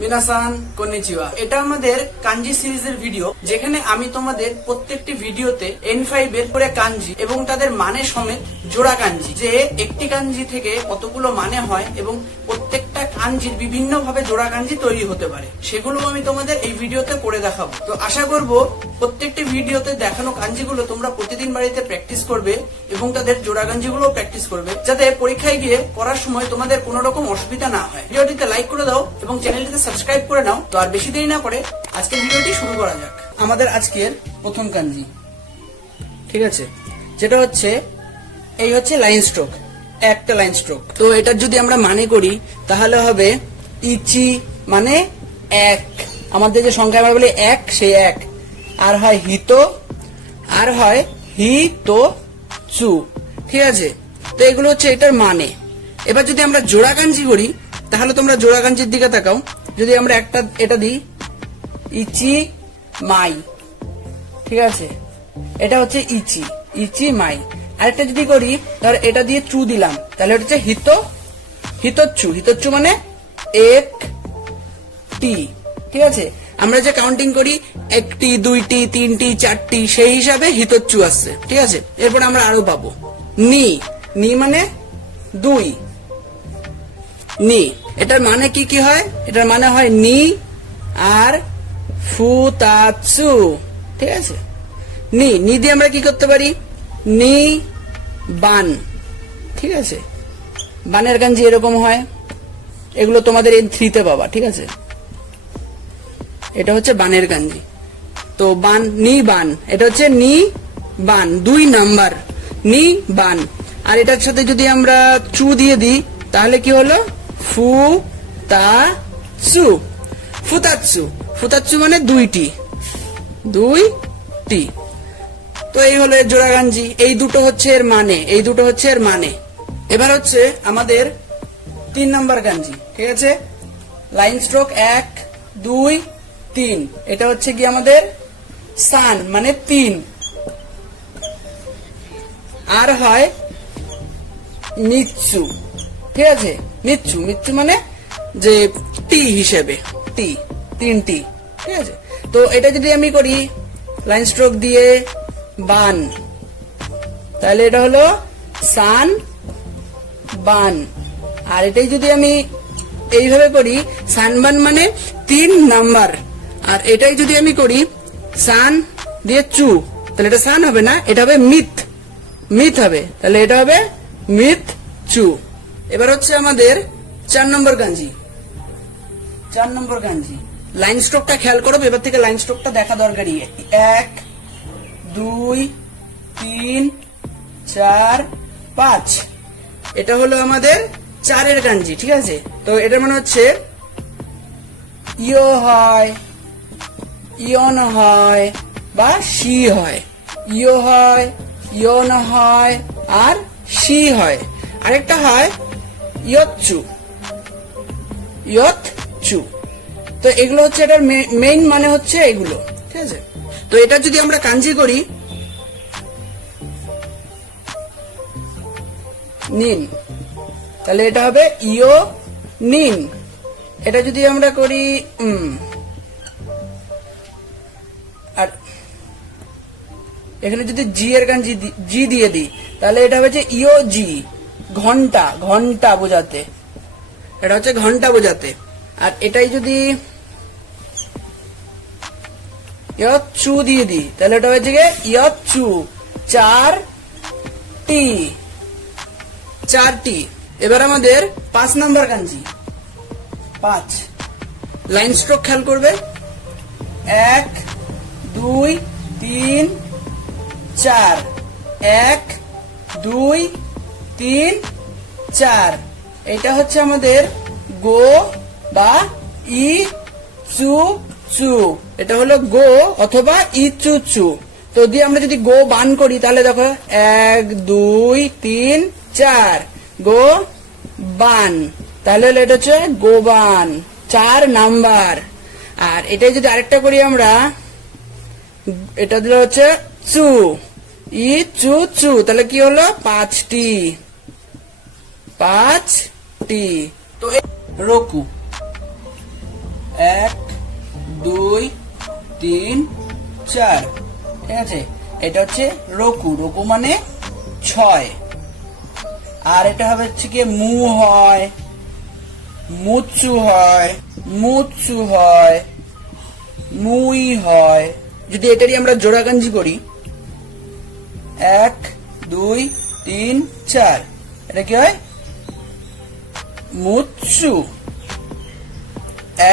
মিনাসান konnichiwa. এটা আমাদের কাঞ্জি সিরিজের ভিডিও, যেখানে আমি তোমাদের প্রত্যেকটি ভিডিওতে N5 এর করে কাঞ্জি এবং তাদের মানে সমেত জোড়া কাঞ্জি, যে একটি কাঞ্জি থেকে কতগুলো মানে হয় এবং প্রত্যেকটা কাঞ্জির বিভিন্ন ভাবে জোড়া কাঞ্জি তৈরি হতে পারে, সেগুলো আমি তোমাদের এই ভিডিওতে করে দেখাবো। তো আশা করব প্রত্যেকটি ভিডিওতে দেখানো কাঞ্জিগুলো তোমরা প্রতিদিন বাড়িতে প্র্যাকটিস করবে এবং তাদের জোড়া কাঞ্জিগুলো প্র্যাকটিস করবে, যাতে পরীক্ষায় গিয়ে করার সময় তোমাদের কোনো রকম অসুবিধা না হয়। ভিডিওটিতে লাইক করে দাও এবং চ্যানেলটিতে সাবস্ক্রাইব করে নাও। তো আর বেশি দেরি না করে আজকের ভিডিওটি শুরু করা যাক। আমাদের আজকের প্রথম কাঞ্জি, ঠিক আছে, যেটা হচ্ছে এই হচ্ছে লাইন স্ট্রোক, একটা লাইন স্ট্রোক। তো এটার যদি আমরা মানে করি তাহলে হবে ইচি, মানে এক। আমাদের যে সংখ্যা আমরা বলি এক, সেই এক। আর হয় হিত, আর হয় হি তো চু, ঠিক আছে। তো এগুলো হচ্ছে এটার মানে। এবার যদি আমরা জোড়া কাঞ্জি করি তাহলে তোমরা জোড়া কাঞ্জির দিকে তাকাও। যদি আমরা একটা এটা দিই ইচি মাই, ঠিক আছে, এটা হচ্ছে ইচি, ইচি মাই। আরেকটা যদি করি তাহলে এটা দিয়ে চু দিলাম, তাহলে এটা হচ্ছে হিত, হিতচ্ছু। হিতচ্ছু মানে এক টি, ঠিক আছে। আমরা যে কাউন্টিং করি একটি, দুইটি, তিনটি, চারটি, সেই হিসাবে হিতচ্ছু আসছে, ঠিক আছে। এরপর আমরা আরো পাবো নি, নি মানে দুই, নি। এটার মানে কি কি হয়? এটার মানে হয় নি আর ফুতাৎসু, ঠিক আছে। নি, নি দিয়ে আমরা কি করতে পারি? নি বান, ঠিক আছে। বানের কাঞ্জি এরকম হয়, এগুলো তোমাদের N3 তে পাবা, ঠিক আছে। এটা হচ্ছে বানের কাঞ্জি। তো বান, নি বান, এটা হচ্ছে নি বান, 2 নাম্বার, নি বান। আর এটার সাথে যদি আমরা চু দিয়ে দিই তাহলে কি হলো? ফু তা সু, ফুতাৎসু। ফুতাৎসু মানে দুইটি, দুইটি। তো এই হলো এর জোড়া কাঞ্জি। এই দুটো হচ্ছে এর মানে, এই দুটো হচ্ছে এর মানে। এবার হচ্ছে আমাদের 3 নাম্বার কাঞ্জি, ঠিক আছে। Line stroke 1 2 3। এটা হচ্ছে কি আমাদের সান, মানে 3। আর হয় মিৎসু, ঠিক আছে। মিৎসু, মিৎসু মানে যে টি হিসেবে, টি, 3টি, ঠিক আছে। তো এটা যদি আমি করি লাইন স্ট্রোক দিয়ে বান, তাহলে এটা হলো সান বান। আর এটাই যদি আমি এইভাবে করি সানবান মানে 3 নাম্বার। আর এটাই যদি আমি করি সান দিয়ে চু, তাহলে এটা সান হবে না, এটা হবে মিথ, মিথ হবে। তাহলে এটা হবে মিথ চু। এবার হচ্ছে আমাদের 4 নম্বর কাঞ্জি। 4 নম্বর কাঞ্জি লাইন স্ট্রোকটা খেয়াল করো, এবার থেকে লাইন স্ট্রোকটা দেখা দরকারি। 1 2 3 4 5। এটা হলো আমাদের 4 কাঞ্জি, ঠিক আছে। তো এটা মানে হচ্ছে ইয় হয়, ইয়ন হয় বা শি হয়। ইয় হয়, ইয়ন হয় আর শি হয়। আরেকটা হয় ইয়চ্ছু, ইয়চ্ছু। তো এগুলো হচ্ছে এটার মেইন মানে হচ্ছে এগুলো, ঠিক আছে। তো এটা যদি আমরা কাঞ্জি করি নিন, তাহলে এটা হবে ইয় নিন। এটা যদি আমরা করি আর এখানে যদি জি এর কাঞ্জি জি দিয়ে দিই তাহলে এটা হবে যে ইয় জি, ঘন্টা, ঘন্টা বোঝাতে। এটা হচ্ছে ঘন্টা বোঝাতে। আর এটাই যদি ইয়চ্ছু দিয়ে দিই তাহলে এটা হচ্ছে গিয়ে ইয়চ্ছু, 4টি, 4টি। এবার আমাদের 5 নাম্বার কাঞ্জি। 5 লাইন স্ট্রোক খেয়াল করবে 1 2 3 4, 1 2 3 4। এটা হচ্ছে আমাদের গো বা ই চু চু। এটা হলো গো অথবা ই চু চু। তো দিয়ে আমরা যদি গো বান করি তাহলে দেখো 1 2 3 4, গো বান। তাহলে হলো এটা হচ্ছে গোবান, 4 নাম্বার। আর এটাই যদি আরেকটা করি আমরা, এটা দিলে হচ্ছে চু, ই চু চু, তাহলে কি হলো? 5টি, 5টি। তো রকু 1 2 3 4, ঠিক আছে। এটা হচ্ছে রকু, রকু মানে 6। আর এটা হবে হচ্ছে কি মু হয়, মুৎসু হয়, মুৎসু হয়, মুই হয়। যদি এটারই আমরা জোড়া কাঞ্জি করি 1 2 3 4, এটা কি হয় মুৎসু।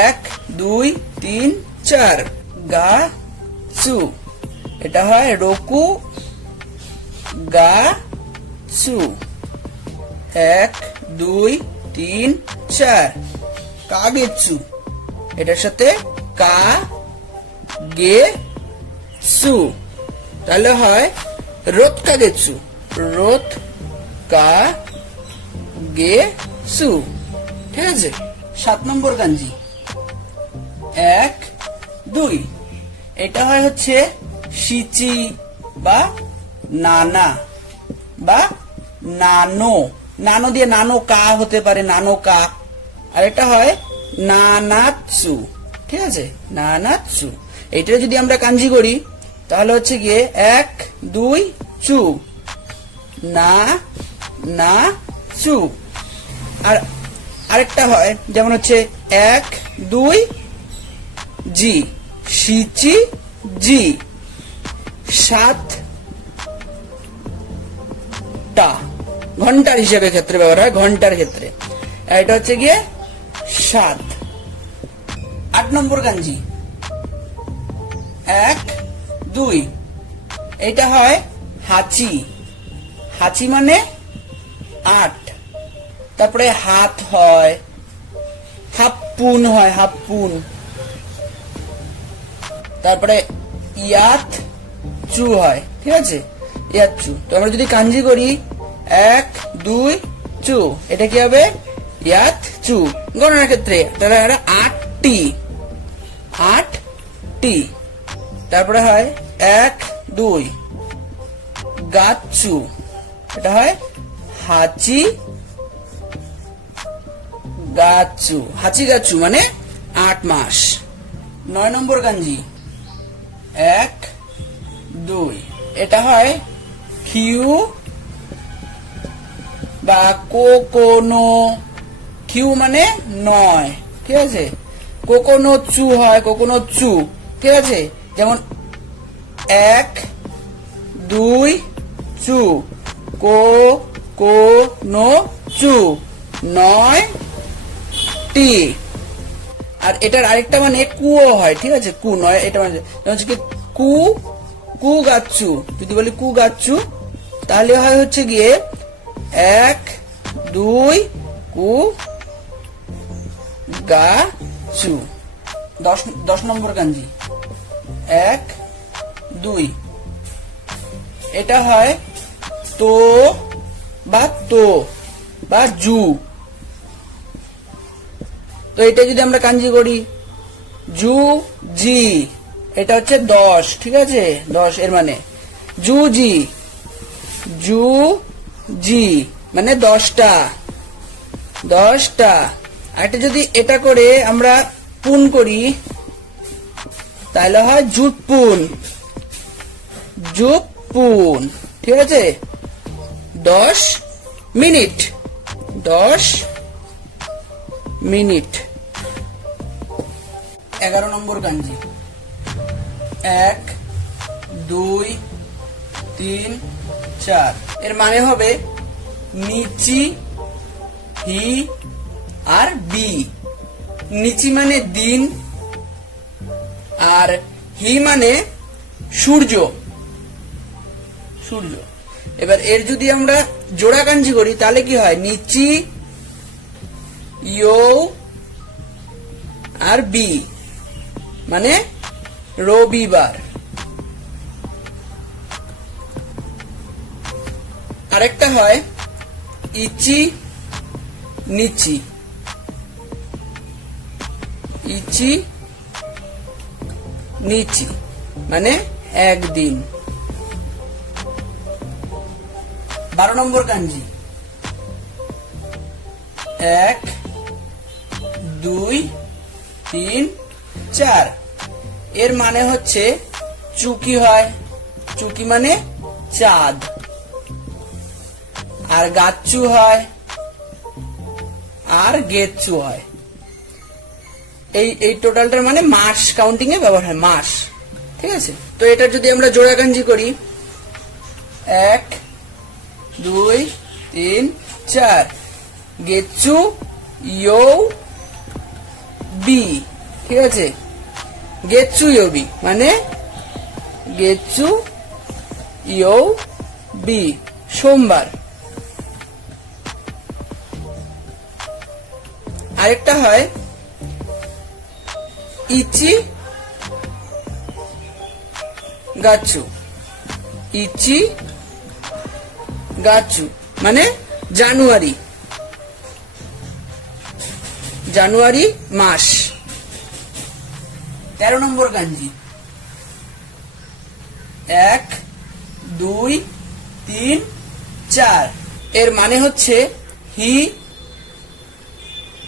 1 2 3 4 গা সু, এটা হয় রকু গা সু। 1 2 3 4 কাগেৎসু, এটার সাথে কা গে সু, তাহলে হয় রোত কাগেৎসু, রোত কা গে সু, ঠিক আছে। 7 নম্বর কাঞ্জি 1 2, এটা হয় হচ্ছে শিচি বা নানা বা নানো, নানো দিয়ে নানো কা হতে পারে, নানো কা। আর এটা হয় নানাৎসু, ঠিক আছে, নানাৎসু। এটা যদি আমরা কাঞ্জি করি তাহলে হচ্ছে গিয়ে 1 2 চু, না না চু। আর আরেকটা হয় যেমন হচ্ছে 1 2 জি, শিচি জি। 7 টা ঘন্টার হিসেবে ক্ষেত্রে ব্যবহার হয়, ঘন্টার ক্ষেত্রে। এটা হচ্ছে গিয়ে 7। 8 নম্বর কাঞ্জি 1 2, এটা হয় হাচি, হাচি মানে 8। তারপরে হাত হয়, হাপ্পুন হয়, হাপ্পুন। তারপরে ইয়াত চু হয়, ঠিক আছে, ইয়াত চু। তো আমরা যদি কাঞ্জি করি 1 2 চু, এটা কি হবে ইয়াত চু। গণনার ক্ষেত্রে তাহলে 8টি, 8টি। তারপরে হয় 1 2 গাচ্ছু, এটা হয় হাচি গাচ্ছু, হাচি গাচ্ছু মানে 8 মাস। 9 নম্বর কাঞ্জি 1 2, এটা হয় খিউ বা কোকোনো, খিউ মানে 9, ঠিক আছে। কোকোনো চু হয়, কোকোনো চু, ঠিক আছে। যেমন 1 2 চু, কোকোনো চু, 9টি। আর এটার আরেকটা মানে কুও হয়, ঠিক আছে, কু নয়, এটা মানে হচ্ছে কি কু কু গাচ্ছু। যদি বলি কু গাচ্ছু তাহলে হয় হচ্ছে গিয়ে 1 2 কু গাচ্ছু। 10 নম্বর কাঞ্জি 1 2, এটা হয় তো বা তো বা জু। তো এটা যদি আমরা কাঞ্জি করি জু জি, এটা হচ্ছে 10, ঠিক আছে, 10 এর মানে জু জি, জু জি মানে 10টা, 10টা। আর এটা যদি এটা করে আমরা পুন করি তাহলে হয় জুটপুন, জুটপুন, ঠিক আছে। 10 মিনিট, 10 মিনিট। 11 নম্বর কাঞ্জি 1 2 3 4, এর মানে হবে নিচি হি আর বি। নিচি মানে দিন আর হি মানে সূর্য, সূর্য। এবার এর যদি আমরা জোড়া কাঞ্জি করি তাহলে কি হয় নিচি ইয়ো আর বি মানে রবিবার। আরেকটা হয় ইচি নিচি, ইচি নিচি মানে একদিন। 12 নম্বর কাঞ্জি 1 2 3 4। এর মানে হচ্ছে চুকি হয়, চুকি মানে চাঁদ, আর গাচ্চু হয়, আর গেচ্চু হয়। এই টোটালটার মানে মাস কাউন্টিং এ ব্যবহার হয়, মাস। ঠিক আছে, তো এটা যদি আমরা জোড়া কাঞ্জি করি 1 2 3 4 গেচ্চু ইয়ো বি। ঠিক আছে, গেচ্চু ইয়ো বি মানে গেচ্চু ইয়ো বি সোমবার। আরেকটা হয় ইচি গাচ্চু, ইচি গাচ্চু মানে জানুয়ারি, জানুয়ারি মাস। 13 নম্বর কাঞ্জি 1 2 3 4। এর মানে হচ্ছে হি,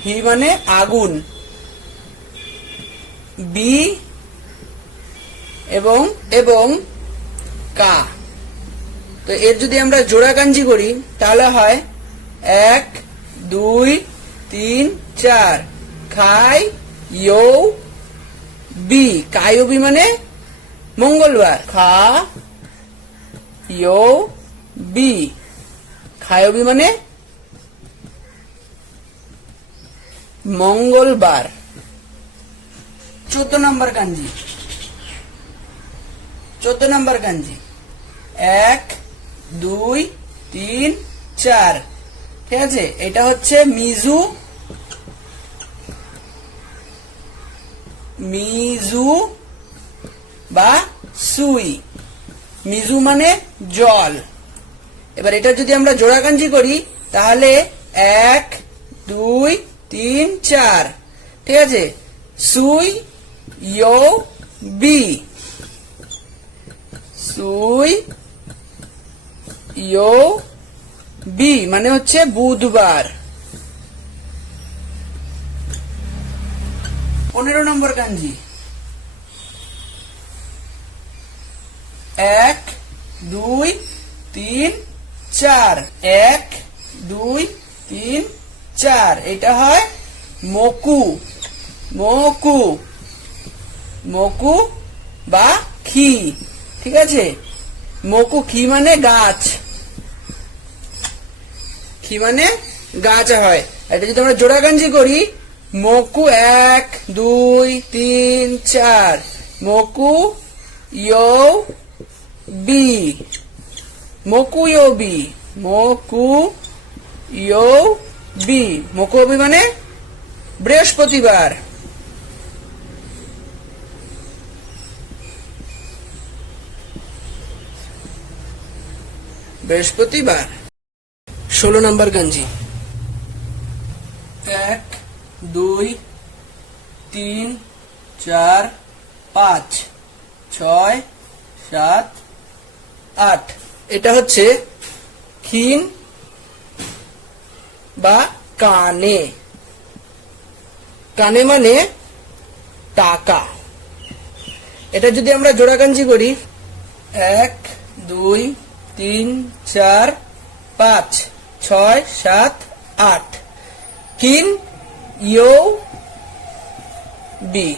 হি মানে আগুন, বি এবং এবং কা। তো এর যদি আমরা জোড়া কাঞ্জি করি তাহলে হয় 1 2 3 4 খাই ইয়ো বি। কায়োবি মানে মঙ্গলবার, খা ইয়ো বি, খায়োবি মানে মঙ্গলবার। 14 নম্বর কাঞ্জি 14 নম্বর কাঞ্জি 1 2 3 4। ঠিক আছে, এটা হচ্ছে মিজু, মিজু বা সুই। মিজু মানে জল। এবার এটা যদি আমরা জোড়া কাঞ্জি করি তাহলে 1 2 3 4। ঠিক আছে, সুই ইয়ো বি, সুই ইয়ো বি মানে হচ্ছে বুধবার। 15 নম্বর কাঞ্জি 1 2 3 4। 1 2 3 4 এটা হয় মকু, মকু, মকু বা খি। ঠিক আছে, মকু খি মানে গাছ, খি মানে গাছ হয়। এটা যদি আমরা জোড়া কাঞ্জি করি মকু 1 2 3 4 মকু ইয়ো বি, মকু ইয়ো বি, মকু ইয়ো বি। মকু বি মানে বৃহস্পতিবার। বৃহস্পতিবার। 16 নম্বর কাঞ্জি 1 2 3 4 5 6 7 8। এটা হচ্ছে খিন বা কানে, কানে মানে টাকা। এটা যদি আমরা জোড়া কাঞ্জি করি 1 2 3 4 5 6 7 8 কিন ইয়ো বি,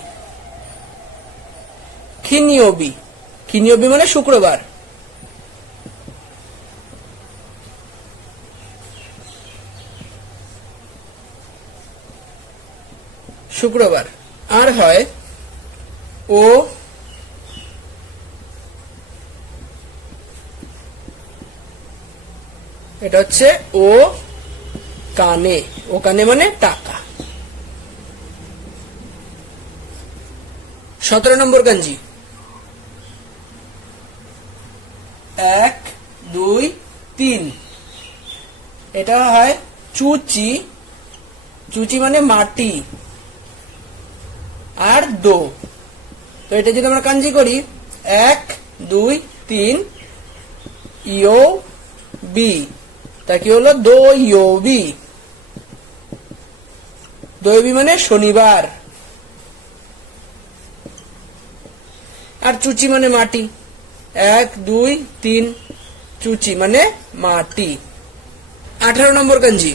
খিনিওবি। খিনিওবি মানে শুক্রবার। শুক্রবার। আর হয় ও এটা হচ্ছে ও কানে, ও কানে মানে টাকা। 17 নম্বর কাঞ্জি 1 2 3। এটা হয় চুচি, চুচি মানে মাটি, আর দো। তো এটা যদি আমরা কাঞ্জি করি 1 2 3 ইয়ো বি, তা কি হলো দো ইয়ো বি। দোয়বি মানে শনিবার। আর চুচি মানে মাটি। 1 2 3 চুচি মানে মাটি। 18 নম্বর কাঞ্জি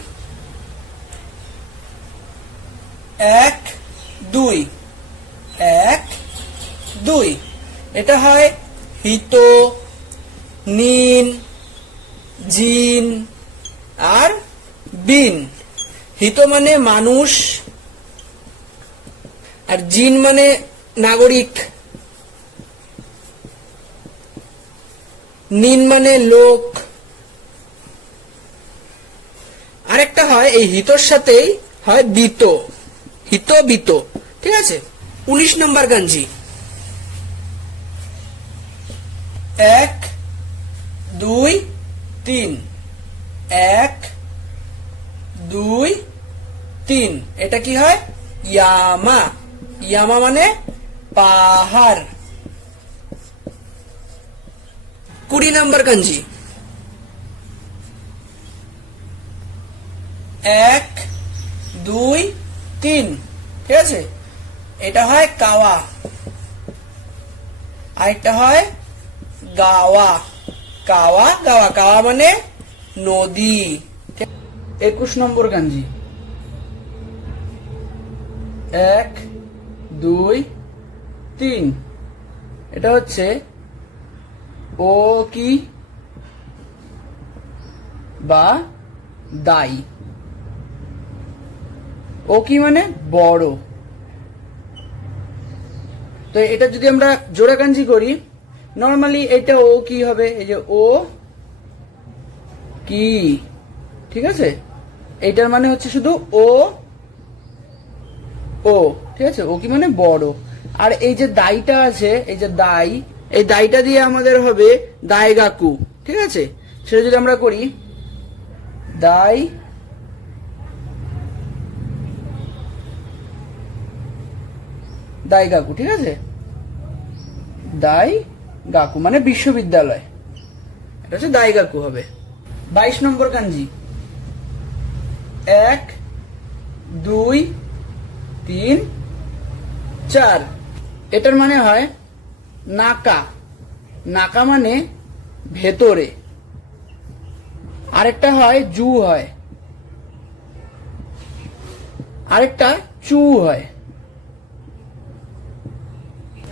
1 2 1 2। এটা হয় হিত, নিন, জিন আর বিন। হিত মানে মানুষ, আর জিন মানে নাগরিক, নিন মানে লোক। আরেকটা হয় এই হিতর সাথেই হয় বিত, হিত বিত। ঠিক আছে। 19 নম্বর কাঞ্জি 1 2 3 1 2 3। এটা কি হয়? ইয়ামা। ইয়ামা মানে পাহাড়। 20 নম্বর কাঞ্জি 1 2 3। ঠিক আছে। এটা হয় কাওয়া, আরেকটা হয় গাওয়া। কাওয়া গাওয়া, কাওয়া মানে নদী। 21 নম্বর কাঞ্জি 1 2 3। এটা হচ্ছে ও কি বা দাই। ও কি মানে বড়। তো এটা যদি আমরা জোড়া কাঞ্জি করি, নর্মালি এটা ও কি হবে? এই যে ও কি। ঠিক আছে। এইটার মানে হচ্ছে শুধু ও ও। ঠিক আছে। ও কি মানে বড়। আর এই যে দাইটা আছে, এই যে দাই, এই দাইটা দিয়ে আমাদের হবে দাইগাকু। ঠিক আছে। সেটা যদি আমরা করি দাই দাইগাকু। ঠিক আছে। দাইগাকু মানে বিশ্ববিদ্যালয়। এটা হচ্ছে দাইগাকু হবে। 22 নম্বর কাঞ্জি 1 2 3 4। এটার মানে হয় নাকা। নাকা মানে ভেতরে। আরেকটা হয় জু হয়, আরেকটা চু হয়।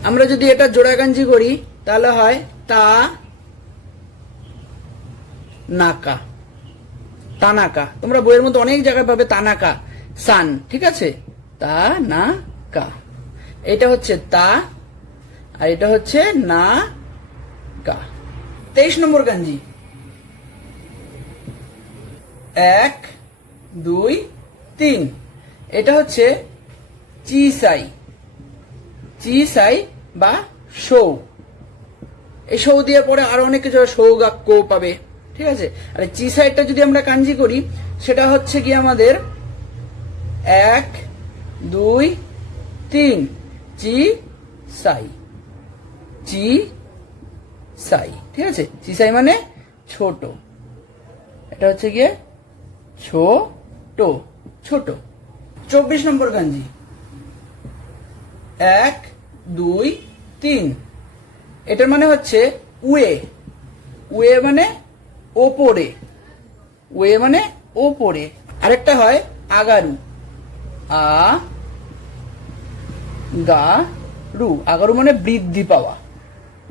আমরা যদি এটা জোড়া কাঞ্জি করি তাহলে হয় তা নাকা। তানাকা। তোমরা বইয়ের মধ্যে অনেক জায়গায় পাবে তানাকা সান। ঠিক আছে। তা না কা। এটা হচ্ছে তা, আর এটা হচ্ছে না কা। 23 নম্বর কাঞ্জি 1 2 3। এটা হচ্ছে চিসাই। চিসাই বা সৌ। এই সৌ দিয়ে পরে আরো অনেক কিছু সৌগাক্য পাবে। ঠিক আছে। আর চিসাইটা যদি আমরা কাঞ্জি করি সেটা হচ্ছে কি আমাদের 1 2 3 চি সাই। চি সাই। ঠিক আছে। চিসাই মানে ছোট। এটা হচ্ছে গিয়ে ছোট ছোট। 24 নম্বর কাঞ্জি 1 2 3। এটার মানে হচ্ছে উয়ে। উয়ে মানে ওপরে। উয়ে মানে ওপরে। আরেকটা হয় আগারু। আ গা রু। আগারু মানে বৃদ্ধি পাওয়া।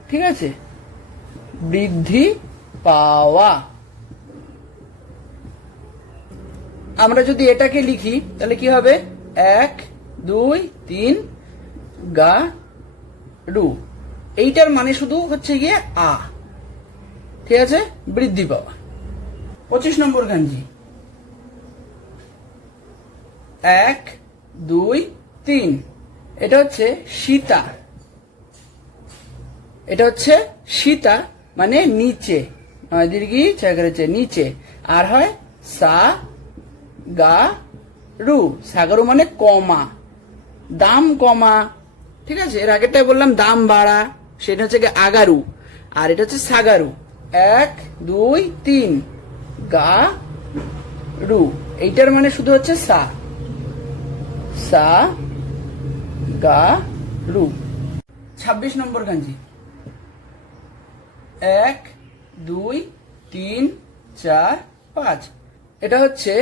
ঠিক আছে। বৃদ্ধি পাওয়া। আমরা যদি এটাকে লিখি তাহলে কি হবে? 1 2 3 গা রু। এইটার মানে শুধু হচ্ছে গিয়ে আ। ঠিক আছে। বৃদ্ধি পাওয়া। 25 নম্বর কাঞ্জি 1 2 3। এটা হচ্ছে সীতা। এটা হচ্ছে সীতা মানে নিচে। দীর্ঘি চাকরেছে নিচে। আর হয় সা গা রু। সাগারু মানে কমা, দাম কমা। ঠিক আছে। এর আগেরটাই বললাম দাম বাড়া, সেটা হচ্ছে আগারু। আর এটা হচ্ছে সাগারু। 1 2 3 গা রু। এইটার মানে শুধু হচ্ছে সা। সা গা রু। 26 নম্বর কাঞ্জি 1 2 3 4 5। এটা হচ্ছে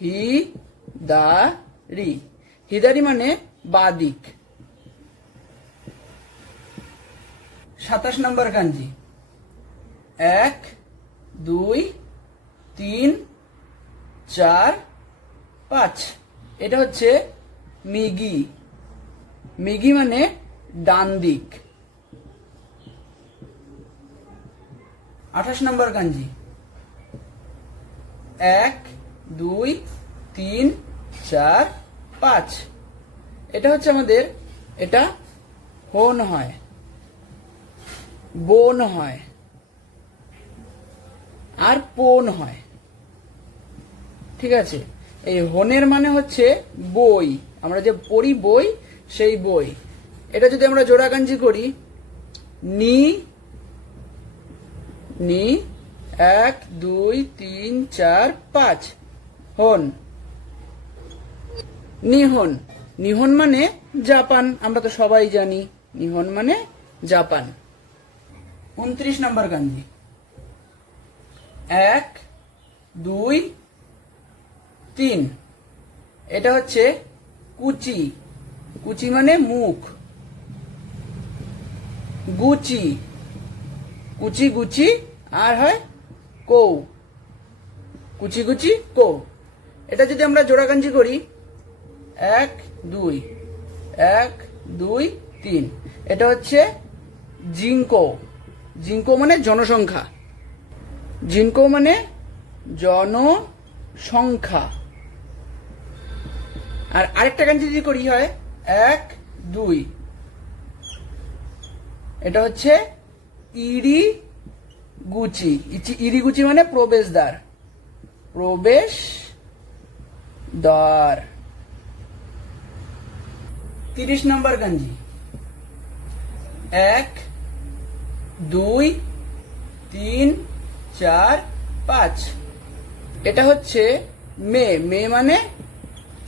হিদারি। হিদারি মানে বাদিক। 27 নম্বর কাঞ্জি 1 2 3 4 5। এটা হচ্ছে মিগি। মিগি মানে ডান দিক। 28 নম্বর কাঞ্জি 1 2 3 4 5। এটা হচ্ছে আমাদের, এটা হোন হয়, বোন হয় আর পোন হয়। ঠিক আছে, এই হোনের মানে হচ্ছে বই, আমরা যে পড়ি বই, সেই বই। এটা যদি আমরা জোড়া কাঞ্জি করি, নি নি 1 2 3 4 5 হন। নিহন। নিহন মানে জাপান, আমরা তো সবাই জানি নিহন মানে জাপান। 29 নম্বর কাঞ্জি 1 2 3। এটা হচ্ছে কুচি। কুচি মানে মুখ। গুচি। কুচি গুচি আর হয় কৌ। কুচি গুচি কৌ। এটা যদি আমরা জোড়া কাঞ্জি করি, 1 2 1 2 3। এটা হচ্ছে জিঙ্কো। জিঙ্কো মানে জনসংখ্যা। জিঙ্কো মানে জনসংখ্যা। আর আরেকটা কাঞ্জি যদি করি হয় 1 2। এটা হচ্ছে ইরি গুচি। ইরি গুচি মানে প্রবেশদ্বার। প্রবেশ দ্বার। 30 নম্বর কাঞ্জি 1 2 3 4 5। এটা হচ্ছে মে। মে মানে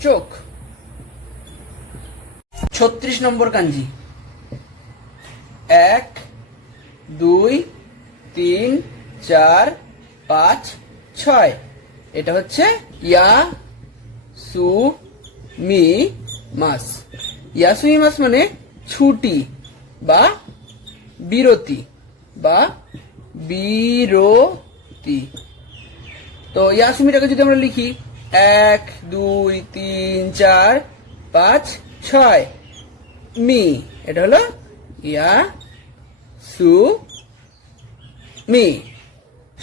চোখ। 36 নম্বর কাঞ্জি 1 2 3 4 5 6। এটা হচ্ছে ইয়া সু মি মাস। ইয়াসুমি মাস মানে ছুটি বা বিরতি বা বিরতি। তো ইয়াসুমিটাকে যদি আমরা লিখি 1 2 3 4 5 6 মি, এটা হলো ইয়া সু মি।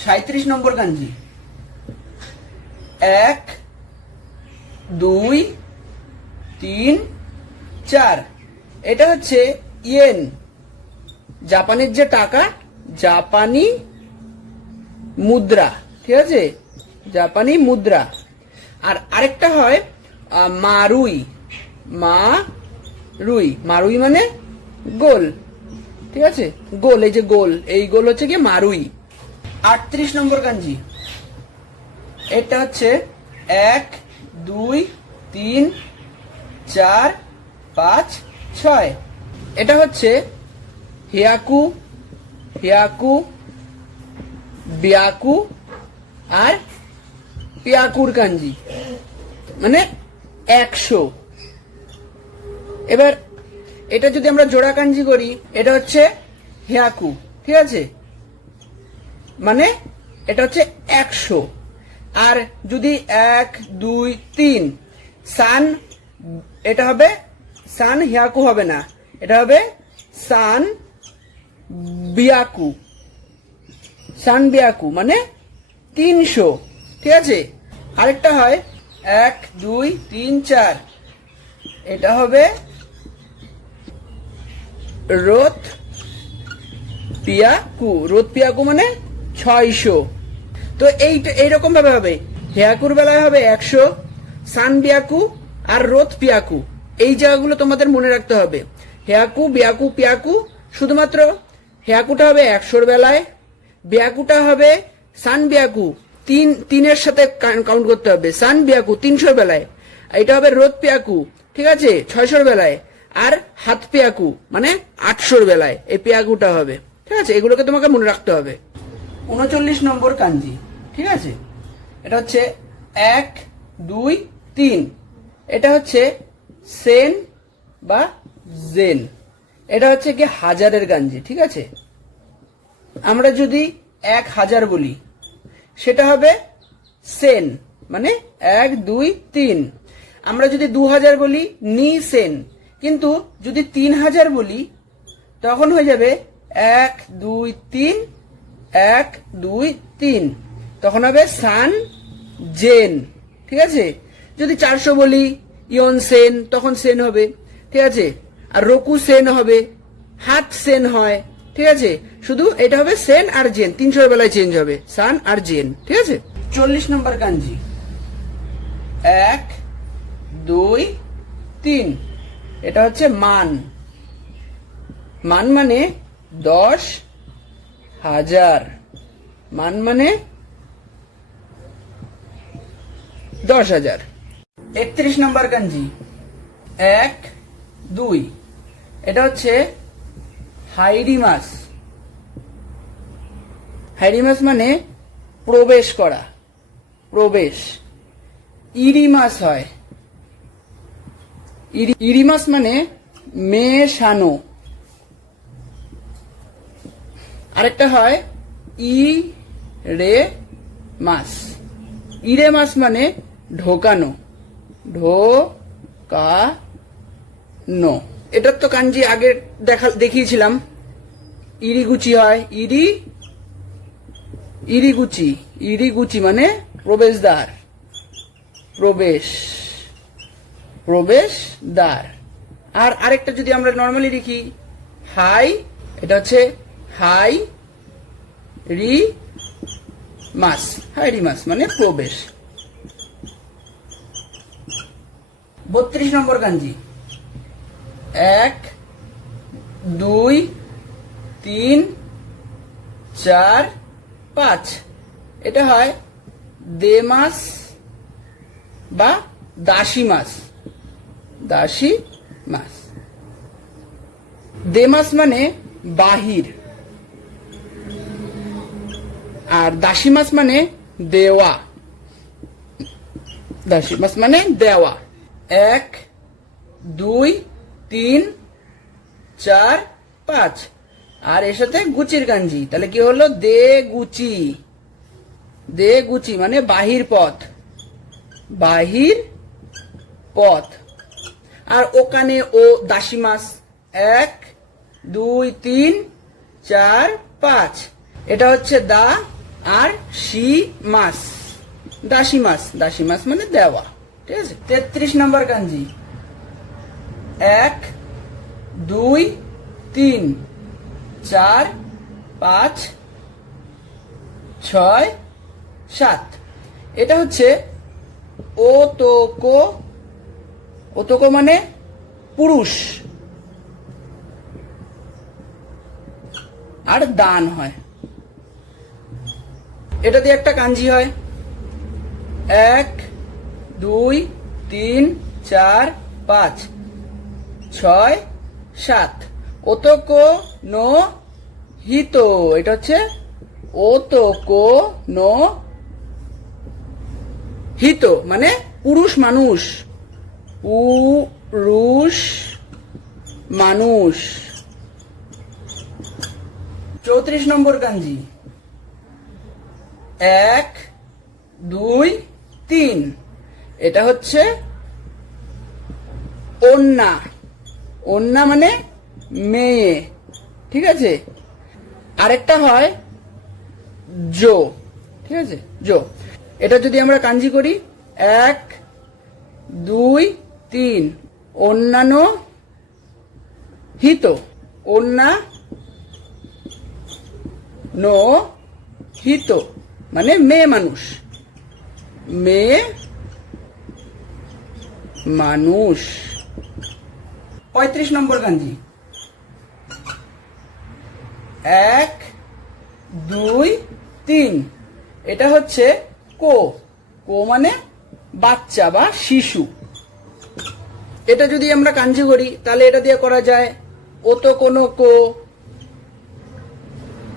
37 নম্বর কাঞ্জি 1 2 3 4। এটা হচ্ছে ইয়েন। জাপানের যে টাকা, জাপানি মুদ্রা। ঠিক আছে, জাপানি মুদ্রা। আর আরেকটা হয় মারুই। মারুই। মারুই মানে গোল। ঠিক আছে, গোল। এই যে গোল, এই গোল হচ্ছে কি মারুই। 38 নম্বর কাঞ্জি এটা হচ্ছে 1 2 3 4 5 6। এটা হচ্ছে হিয়াকু, হিয়াকু, বিয়াকু আর পিয়াকুর কাঞ্জি মানে 100। এবার এটা যদি আমরা জোড়া কাঞ্জি করি, এটা হচ্ছে হিয়াকু। ঠিক আছে, মানে এটা হচ্ছে 100। আর যদি 1 2 3 সান, এটা হবে সান হিয়াকু হবে না, এটা হবে সান বিয়াকু। সান বিয়াকু মানে 300। ঠিক আছে, আরেকটা হয় 1 2 3 4। এটা হবে রোত পিয়াকু। রোত পিয়াকু মানে 600। তো এইরকম ভাবে হবে। হিয়াকুর বেলায় হবে 100, সান বিয়াকু আর রোত পিয়াকু। এই জায়গাগুলো তোমাদের মনে রাখতে হবে। হিয়াকু বিয়াকু পিয়াকু, শুধুমাত্র হিয়াকুটা হবে 100-র বেলায়, বিয়াকুটা হবে সান বিয়াকু 3-এর সাথে কাউন্ট করতে হবে। সান বিয়াকু 300-র বেলায়। এটা হবে রোত পিয়াকু, ঠিক আছে, 600-র বেলায়। আর হাত পেয়াকু মানে 800 বেলায় এই পেয়াকুটা হবে। ঠিক আছে, এগুলোকে তোমাকে মনে রাখতে হবে। 39 নম্বর কাঞ্জি, ঠিক আছে, এটা হচ্ছে 1 2 3। এটা হচ্ছে সেন বা জেন, এটা হচ্ছে কি হাজারের কাঞ্জি। ঠিক আছে, আমরা যদি 1000 বলি সেটা হবে সেন মানে 1 2 3। আমরা যদি 2000 বলি নি সেন, কিন্তু যদি 3000 বলি তখন হয়ে যাবে 1 2 3 1 2 3, তখন হবে সান জেন। ঠিক আছে, যদি 400 বলি ইয়ন সেন, তখন সেন হবে। ঠিক আছে, আর রোকু সেন হবে, হাত সেন হয়। ঠিক আছে, শুধু এটা হবে সেন আর জেন, 300 বেলায় চেঞ্জ হবে সান আর জেন। ঠিক আছে, 40 নম্বর কাঞ্জি 1 2 3। এটা হচ্ছে মান। মান মানে 10,000। মান মানে 10,000। 31 নম্বর কাঞ্জি 1 2। এটা হচ্ছে হাইরিমাস। হাইরিমাস মানে প্রবেশ করা, প্রবেশ। ইরিমাস হয়, ইরিমাস মানে মেশানো। আরেকটা হয় ই রে মাস। ইরে মাস মানে ঢোকানো, ঢোকানো। এটার তো কাঞ্জি আগে দেখিয়েছিলাম। ইরিগুচি হয়, ইরিগুচি। ইরিগুচি মানে প্রবেশদ্বার, প্রবেশ, প্রবেশদ্বার। আর আরেকটা যদি আমরা নর্মালি লিখি হাই, এটা হচ্ছে হাই রি মাস। হাই রি মাস মানে প্রবেশ। 32 নম্বর কাঞ্জি 1 2 3 4 5। এটা হয় দে মাস বা দাসী মাস। দাসী মাস। দে মাস মানে বাহির, আর দাসী মাস মানে দেওয়া। দাসী মাস মানে দেওয়া। 1 2 3 4 5। আর এর সাথে গুচির কাঞ্জি, তাহলে কি হলো দে গুচি। দে গুচি মানে বাহির পথ, বাহির পথ। আর ওখানে ও দাসী মাস 1 2 3 4 5। এটা হচ্ছে দা আর সি মাস, দাসী মাস। দাসী মাস মানে দেওয়া। ঠিক আছে, 33 নম্বর কাঞ্জি 1 2 3 4 5 6 7। এটা হচ্ছে ওতোকো। ওতোকো মানে পুরুষ, আর দান হয়। এটা দিয়ে একটা কাঞ্জি হয় 1 2 3 4 5 6 7। ওতোকো নো হিতো। এটা হচ্ছে ওতোকো নো হিতো মানে পুরুষ মানুষ, পুরুষ মানুষ। 34 নম্বর কাঞ্জি 1 2 3। এটা হচ্ছে অন্না। অন্না মানে মেয়ে। ঠিক আছে, আরেকটা হয় জো। ঠিক আছে, জো। এটা যদি আমরা কাঞ্জি করি 1 2 3 অন্যান্য হিত। অন্যা নো হিত মানে মেয়ে মানুষ, মেয়ে মানুষ। 35 নম্বর কাঞ্জি 1 2 3। এটা হচ্ছে কো। কো মানে বাচ্চা বা শিশু। এটা যদি আমরা কাঞ্জি করি তাহলে এটা দিয়ে করা যায় ওতো কোনো কো,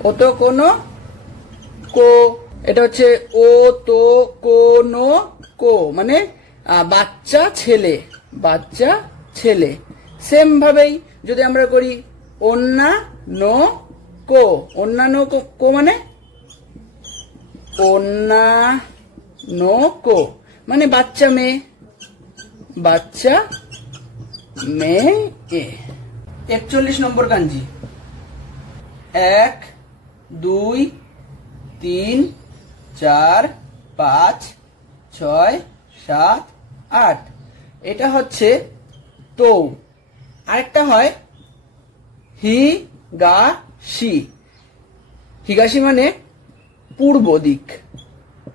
ওতো কোনো কো। এটা হচ্ছে ও তো কোনো কো, মানে বাচ্চা ছেলে, বাচ্চা ছেলে। সেম ভাবেই যদি আমরা করি অন্যা নো কো, অন্যান্য কো মানে অন্যা নো কো মানে বাচ্চা মেয়ে, বাচ্চা মেয়ে। 41 নম্বর কাঞ্জি 1 2 3 4 5 6 7 8। এটা হচ্ছে তো। আরেকটা হয় হি গা শি, হিগাশি মানে পূর্ব দিক,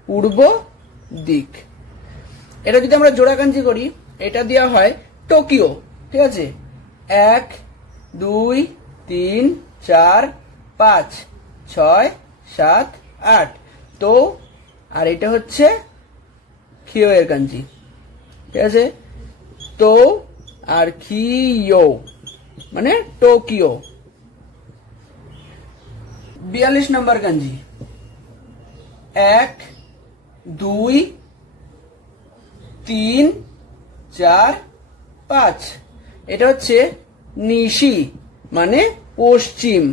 পূর্ব দিক। এটা যদি আমরা জোড়া কাঞ্জি করি এটা দেওয়া হয় টোকিও, ঠিক আছে। 1 2 3 4 5 6 7 8 তো। আর এটা হচ্ছে খিও এর কাঞ্জি, ঠিক আছে। তো আর খিও মানে টোকিও। 42 নম্বর কাঞ্জি 1 2 3 4 5। এটা হচ্ছে নিশি মানে পশ্চিম,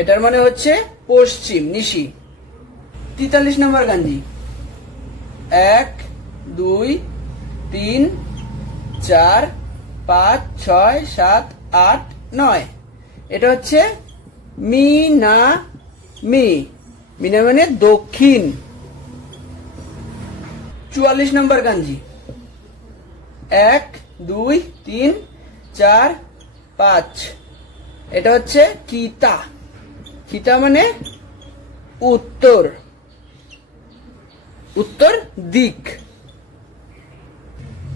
এটার মানে হচ্ছে পশ্চিম, নিশি। 43 নম্বর কাঞ্জি 1 2 3 4 5 6 7 8 9। এটা হচ্ছে মিনা মি, মিনা মানে দক্ষিণ। 44 নম্বর কাঞ্জি 1 2 3 4 5। এটা হচ্ছে কিতা, কিতা মানে উত্তর, উত্তর দিক।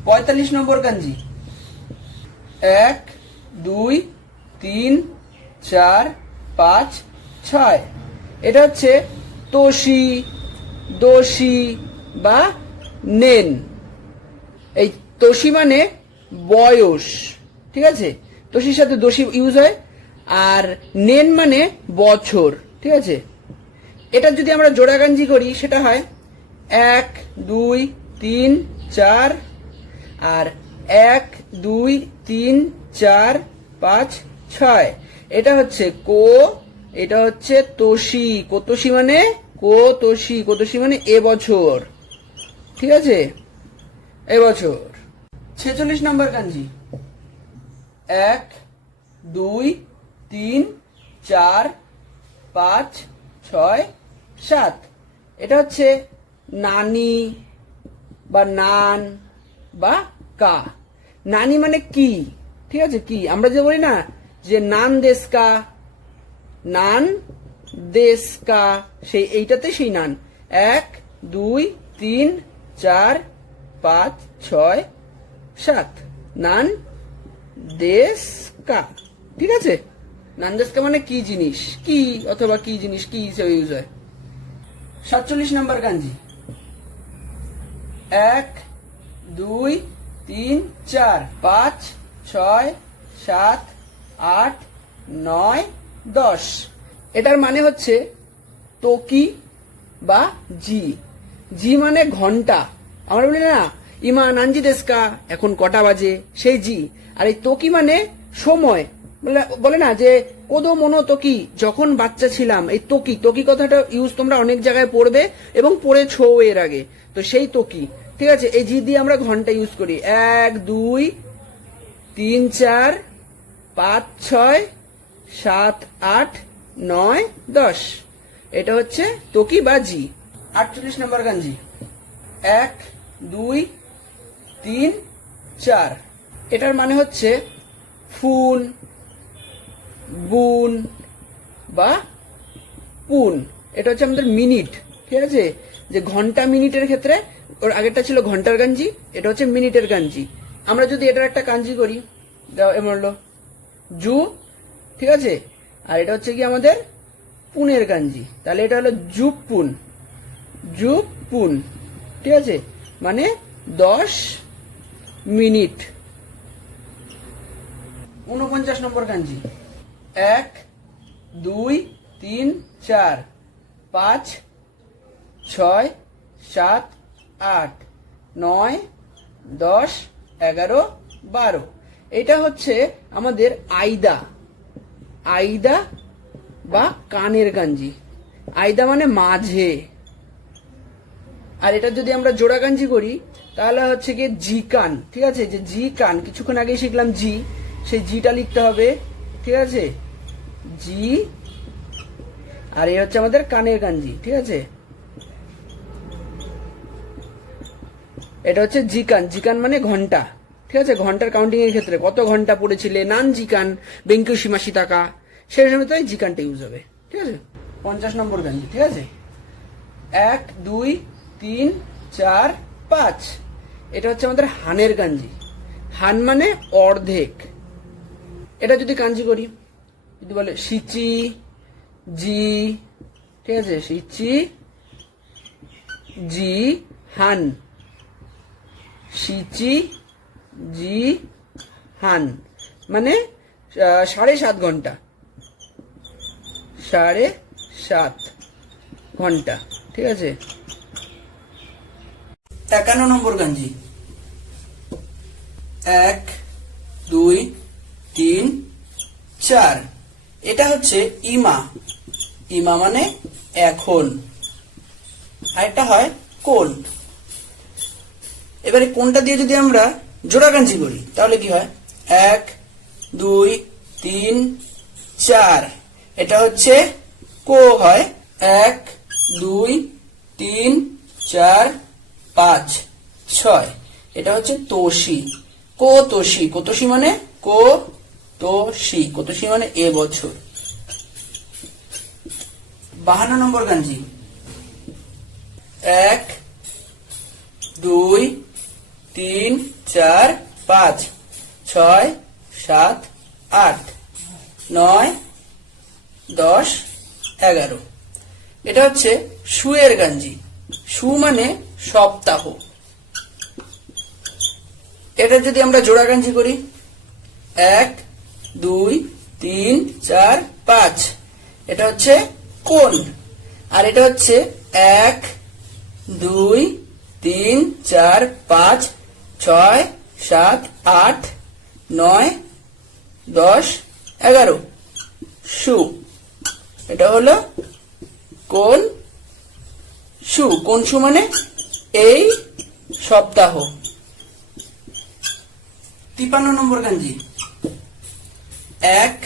45 নম্বর কাঞ্জি 1 2 3 4 5 6। এটা হচ্ছে তোষি, দোষী বা নেন। এই তোষি মানে বয়স, ঠিক আছে। তোষির সাথে দোষী ইউজ হয়। আর নেন মানে বছর, ঠিক আছে। এটা যদি আমরা জোড়া কাঞ্জি করি সেটা হয় 1 2 3 4 আর 1 2 3 4 5 6। এটা হচ্ছে কো, এটা হচ্ছে তোষি, কোতোষি মানে কোতোষি, কোতোষি মানে এবছর, ঠিক আছে, এবছর। 46 নম্বর কাঞ্জি 1 2 3 4 5 6 7। এটা হচ্ছে নানি বা নান বা কা। নানি মানে কি, ঠিক আছে, কি। আমরা যে বলি না যে নান দেশকা, নান দেশকা, সেই এইটাতে সেই নান। 1 2 3 4 5 6 7 নান দেশকা, ঠিক আছে। নান দেশকা মানে কি জিনিস, কি অথবা কি জিনিস, কি হিসেবে ইউজ হয়। 47 নম্বর কাঞ্জি 1 2 3 4 5 6 7 8 9 10। এটার মানে হচ্ছে তোকি বা জি। জি মানে ঘন্টা। আমরা বলি না ইমা নানজি দেশকা, এখন কটা বাজে, সেই জি। আর এই তোকি মানে সময়, বলে না যে কোদো মনো তোকি, যখন বাচ্চা ছিলাম। এই তোকি, তোকি কথাটা ইউজ তোমরা অনেক জায়গায় পড়বে এবং পড়েছো এর আগে, তো সেই তোকি, ঠিক আছে। এই জি দিয়ে আমরা ঘন্টা ইউজ করি। 1 2 3 4 5 6 7 8 9 10। এটা হচ্ছে তোকি বা জি। 48 নম্বর কাঞ্জি 1 2 3 4। এটার মানে হচ্ছে ফুন, বুন বা পুন। এটা হচ্ছে আমাদের মিনিট, ঠিক আছে। যে ঘন্টা মিনিটের ক্ষেত্রে ওর আগেরটা ছিল ঘন্টার কাঞ্জি, এটা হচ্ছে মিনিটের কাঞ্জি। আমরা যদি এটার একটা কাঞ্জি করি, এমন হলো জু, ঠিক আছে। আর এটা হচ্ছে কি আমাদের পুনের কাঞ্জি, তাহলে এটা হলো জুপুন, জুপুন, ঠিক আছে, মানে 10 মিনিট। 49 নম্বর কাঞ্জি 1 2 3 4 5 6 7 8 9 10 11 12। এটা হচ্ছে আমাদের আইদা, আইদা বা কানের কাঞ্জি। আইদা মানে মাঝে, আর এটা যদি আমরা জোড়া কাঞ্জি করি তাহলে হচ্ছে কি জি কান। ঠিক আছে, যে জি কান কিছুক্ষণ আগে শিখলাম জি, সেই জিটা লিখতে হবে। ঠিক আছে, জি, আর এই হচ্ছে আমাদের কানের কাঞ্জি। ঠিক আছে, এটা হচ্ছে জিকান। জিকান মানে ঘন্টা। ঠিক আছে, ঘন্টার কাউন্টিং এর ক্ষেত্রে কত ঘন্টা পড়েছিলে, নান জিকান বেঙ্কুশি মাসি টাকা, সেই সময় তো জিকানটা ইউজ হবে। ঠিক আছে, 50 নম্বর কাঞ্জি। ঠিক আছে, 1 2 3 4 5। এটা হচ্ছে আমাদের হানের কাঞ্জি। হান মানে অর্ধেক। এটা যদি কাঞ্জি করি, যদি বলে সিচি জি, ঠিক আছে, সিচি জি হান, সিচি জি হান মানে 7.5 ঘন্টা, 7.5 ঘন্টা। ঠিক আছে, 51 নম্বর কাঞ্জি 1 2 3 4। এটা হচ্ছে ইমা। ইমা মানে এখন, আর এটা হয় কোন। এবারে কোনটা দিয়ে যদি আমরা জোড়া কাঞ্জি করি তাহলে কি হয়, 1 2 3 4। এটা হচ্ছে কো হয়, 1 2 3 4 5 6। এটা হচ্ছে তোষি, কো তোষি। কোতোষি মানে কো তোষি, কোতোষি মানে এ বছর। 52 নম্বর কাঞ্জি 1 2 3 4 5 6 7 8 9 10 11। এটা হচ্ছে সুয়ের কাঞ্জি। সু মানে সপ্তাহ। এটা যদি আমরা জোড়া কাঞ্জি করি 1 2 3 4 5। এটা হচ্ছে কোন, আর এটা হচ্ছে 1 2 3 4 5 6 7 8 9 10 11। সু, এটা হলো কোন সু। কোন সু মানে এই সপ্তাহ। 53 নম্বর কাঞ্জি 1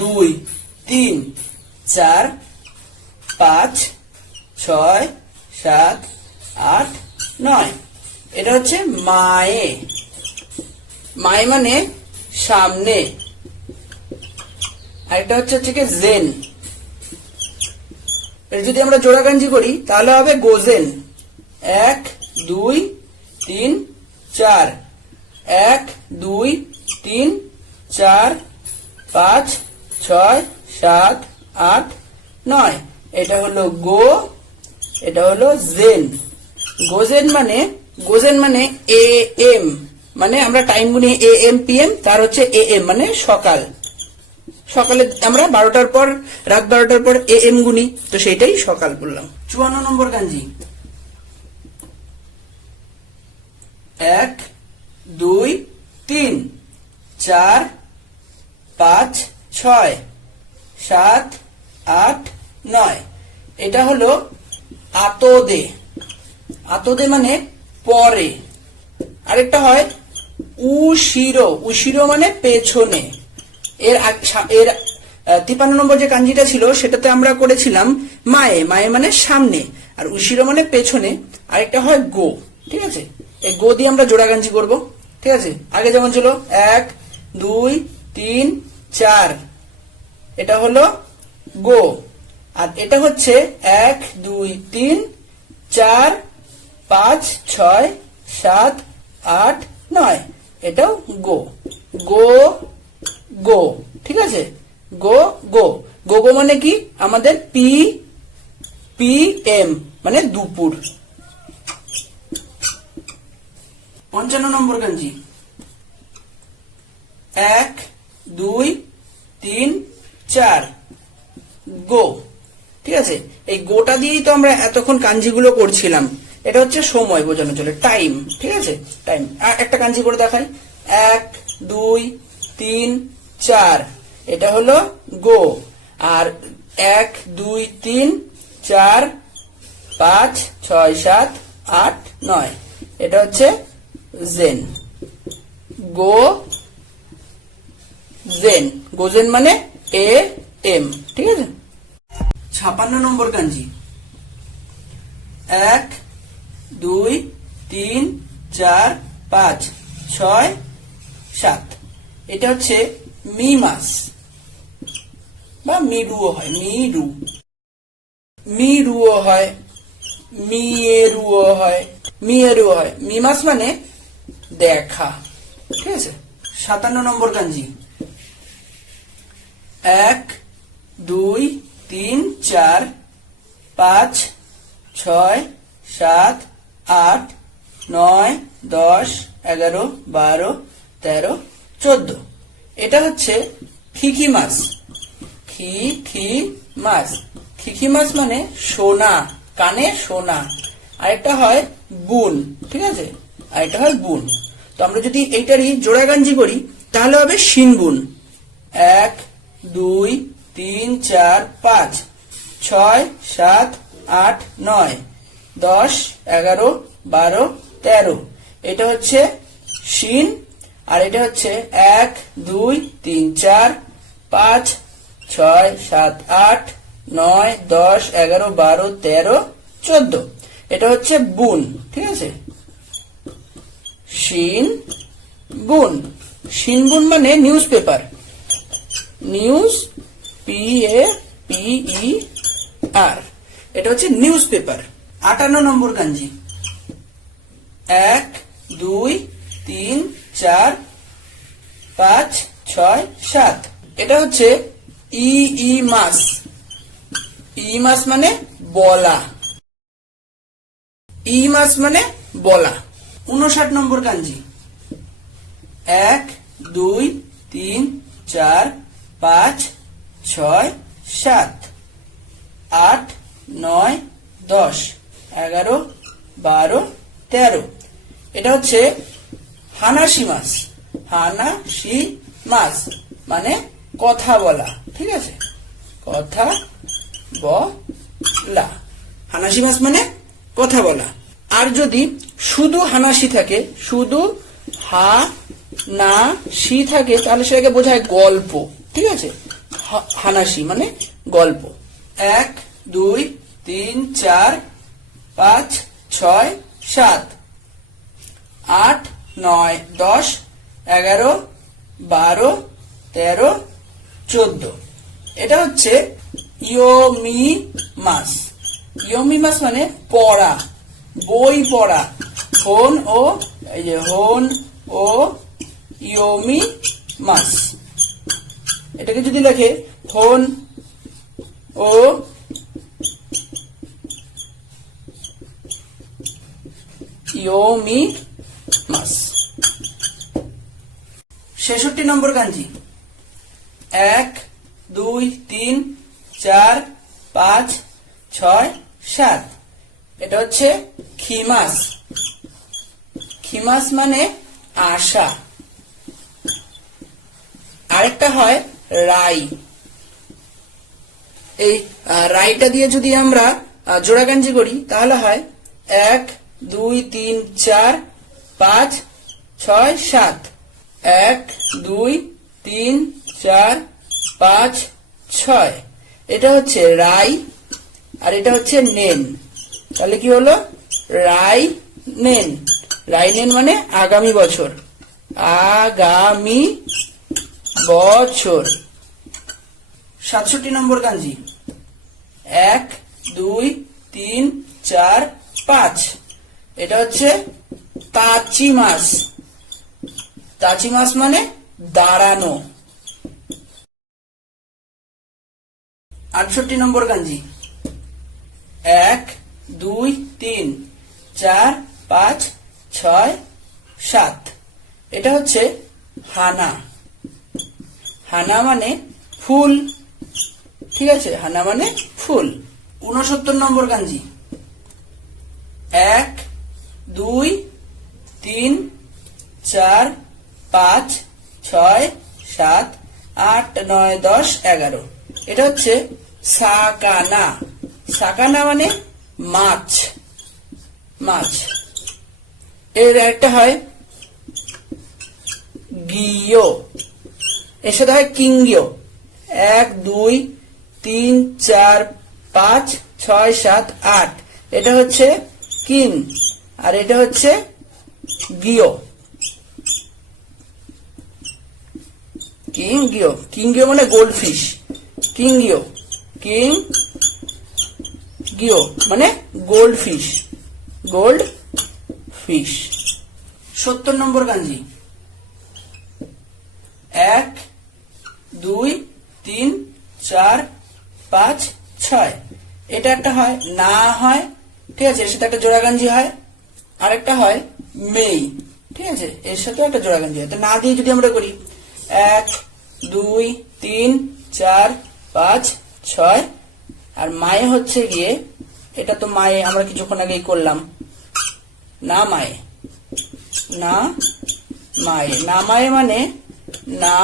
2 3 4 5 6 7 8 9। এটা হচ্ছে মায়ে। মায়ে মানে সামনে, আর এটা হচ্ছে কি জেন। যদি আমরা জোড়া কাঞ্জি করি তাহলে হবে গোজেন। 1 2 3 4। 1 2 3 4 5 6 7 8 9। এটা হলো গো, এটা হলো জেন। গোজেন মানে, গোজেন মানে এ এম, মানে আমরা time Guni A M P M, তার হচ্ছে এ এম মানে সকাল। সকালে আমরা 12টার পর, রাত 12টার পর এ এম গুনি, তো সেটাই সকাল বললাম। 54 নম্বর কাঞ্জি 1 2 3 4 5 6 7 8 9। এটা হলো আতদে। আতদে মানে পরে। আরেকটা হয় উশিরো। উশিরো মানে পেছনে। এর 53 নম্বর যে কাঞ্জিটা ছিল সেটাতে আমরা করেছিলাম মায়ে। মায়ে মানে সামনে, আর উশিরো মানে পেছনে। আরেকটা হয় গো। ঠিক আছে, এই গো দিয়ে আমরা জোড়া কাঞ্জি করব। ঠিক আছে, আগে যেমন ছিল 1 2 3 4। এটা হলো গো, আর এটা হচ্ছে 1 2 3 4 5 6 7 8 9। এটাও গো। গো গো। ঠিক আছে, গো গো। গো গো মানে কি, আমাদের পি পি এম মানে দুপুর। 55 নম্বর কাঞ্জি 1 2 3 4 গো। ঠিক আছে, এই গোটা দিয়েই তো আমরা এতক্ষণ কাঞ্জিগুলো করছিলাম। এটা হচ্ছে সময় বোঝানো চলে, টাইম। ঠিক আছে, টাইম। একটা কাঞ্জি করে দেখাই। 1 2 3 4 এটা হলো গো। আর 1 2 3 4 5 6 7 8 9 এটা হচ্ছে জেন। গো জেন, গোজেন মানে এ এম। ঠিক আছে, 56 নম্বর কাঞ্জি 1 2 3 4 5 6 7 এটা হচ্ছে মি মাস বা মিরুও হয়, মিরু, মিরুও হয়, মিয়েরুও হয়, মিয়েরুও হয়। মি মাস মানে দেখা। ঠিক আছে, 57 নম্বর কাঞ্জি 1 2 3 4 5 6 7 8 9 10 11 12 13 14 এটা হচ্ছে খিখি মাস। খি মাস, খিখি মাস মানে সোনা, কানে সোনা। আরেকটা হয় বুন। ঠিক আছে, আরেকটা হয় বুন। তো আমরা যদি এইটারই জোড়া কাঞ্জি করি তাহলে হবে শিনবুন। 1 2 3 4 5 6 7 8 9 10 11 12 13 এটা হচ্ছে শিন। আর এটা হচ্ছে 1 2 3 4 5 6 7 8 9 10 11 12 13 14 এটা হচ্ছে বুন। ঠিক আছে, শিন বুন। শিন বুন মানে নিউজ পেপার, নিউজ PAPER এটা হচ্ছে নিউজ পেপার। 58 নম্বর কাঞ্জি 1 2 3 4 5 6 7 এটা হচ্ছে ই মাস। ই মাস মানে বলা, ই মাস মানে বলা। 59 নম্বর কাঞ্জি 1 2 3 4 5 6 7 8 9 10 11 12 13 এটা হচ্ছে হানাসি মাস। হানাসি মাস মানে কথা বলা। ঠিক আছে, কথা বলা, হানাসি মাস মানে কথা বলা। আর যদি শুধু হানাসি থাকে, শুধু হা না সি থাকে তাহলে সেটাকে বোঝায় গল্প। ঠিক আছে, হানাসি মানে গল্প। 1 2 3 4 5 6 7 8 9 10 11 12 13 14 এটা হচ্ছে ইয়োমি মাস। ইয়োমি মাস মানে পড়া, বই পড়া। হন ও এই যে হন ও ইয়োমি মাস, এটাকে যদি লেখে হন ও ইয়োমি মাস। 66 নম্বর কাঞ্জি 1 2 3 4 5 6 7 এটা হচ্ছে খিমাস। খিমাস মানে আশা। আরেকটা হয় রাই। এই রাইটা দিয়ে যদি আমরা জোড়া কাঞ্জি করি তাহলে হয় 1 2 3 4 5 6 7 1 2 3 4 5 6 এটা হচ্ছে রাই আর এটা হচ্ছে নেন। তাহলে কি হলো? রাই নেন। রাই নেন মানে আগামী বছর, আগামী বছর। 67 নম্বর কাঞ্জি 1 2 3 4 5 এটা হচ্ছে তাচি মাস। তাচি মাস মানে দাঁড়ানো। 68 নম্বর কাঞ্জি 1 2 3 4 5 6 7। এটা হচ্ছে হানা। হানা মানে ফুল, ঠিক আছে, হানা মানে ফুল। 69 নম্বর কাঞ্জি। 1 2 3 4 5 6 7 8 9 10 11। এটা হচ্ছে সাকানা। সাকানা মানে মাছ, মাছ। এর একটা হয় গিয়ো, এর সাথে হয় কিঙ্গিও। 1 2 3 4 5 6 7 8। এটা হচ্ছে কিন, আর এটা হচ্ছে গিয়ো। কিঙ্গিও, কিঙ্গিও মানে গোল্ড ফিশ। কিঙ্গিও, কিং গিও মানে গোল্ড ফিশ, গোল্ড ফিশ। 70 নম্বর কাঞ্জি। 1 2 3 4 5 6। এটা একটা হয় না হয়, ঠিক আছে, এর সাথে একটা জোড়া কাঞ্জি হয়। আর একটা হয় মেই, ঠিক আছে, এর সাথে একটা জোড়া কাঞ্জি হয়। তো না দিয়ে যদি আমরা করি 1 2 3 4 5 6, আর মায়ে হচ্ছে গিয়ে, এটা তো মায়ে আমরা কিছুক্ষণ আগেই করলাম, না মায়ে, না মায়ে। না মায়ে মানে না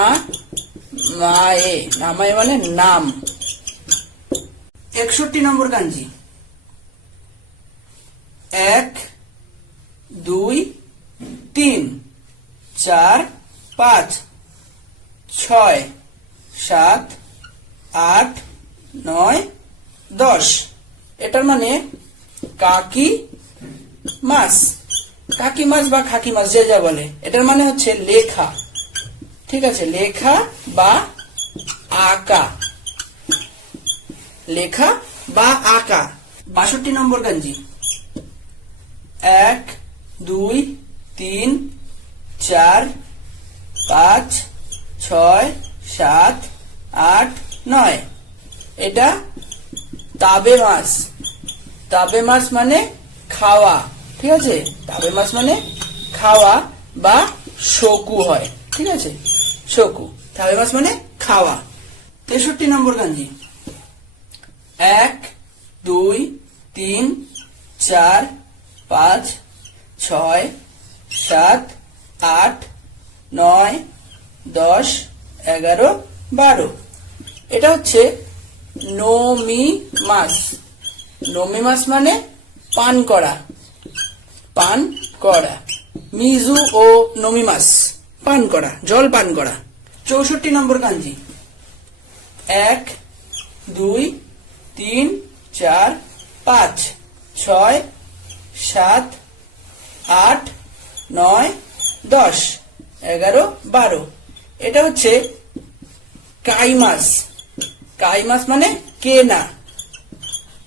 মায়ে, না মায়ে মানে নাম। 61 নম্বর কাঞ্জি। 1 2 3 4 5 6 7 8 9 10। এটার মানে কাকি মাছ, কাকি মাছ বা খাকি মাছ যে যা বলে। এটার মানে হচ্ছে লেখা, ঠিক আছে, লেখা বা আঁকা, লেখা বা আঁকা। 62 নম্বর কাঞ্জি। 1 2 3 4 5 6 7 8 9। এটা তাবে মাছ। তাবে মাছ মানে খাওয়া, ঠিক আছে, তাবে মাছ মানে খাওয়া বা শকু হয়, ঠিক আছে, শকু। তাবে মাছ মানে খাওয়া। 63 নম্বর কাঞ্জি। 1 2 3 4 5 6 7 8 9 10 11 12। এটা হচ্ছে নমি মাছ। নমি মাছ মানে পান করা, পান করা। মিজু ও নমি মাছ পান করা, জল পান করা। 64 নম্বর কাঞ্জি। 1 2 3 4 5 6 7 8 9 10 11 12। এটা হচ্ছে কাই মাছ। কাই মাছ মানে কেনা।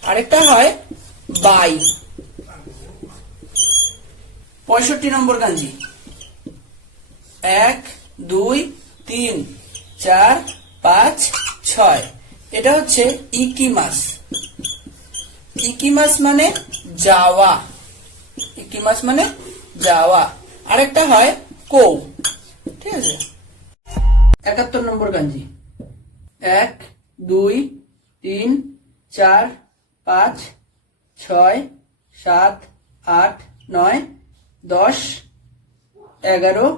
আরেকটা হয় বাই। 65 নম্বর কাঞ্জি। 1 2 3 4 5 6। এটা হচ্ছে ইকি মাছ। ইকি মাছ মানে যাওয়া, ইকি মাছ মানে যাওয়া। আরেকটা হয় কৌ, ঠিক আছে। 71 নম্বর কাঞ্জি। 1 2 3 4 5 6 7 8 9 10 11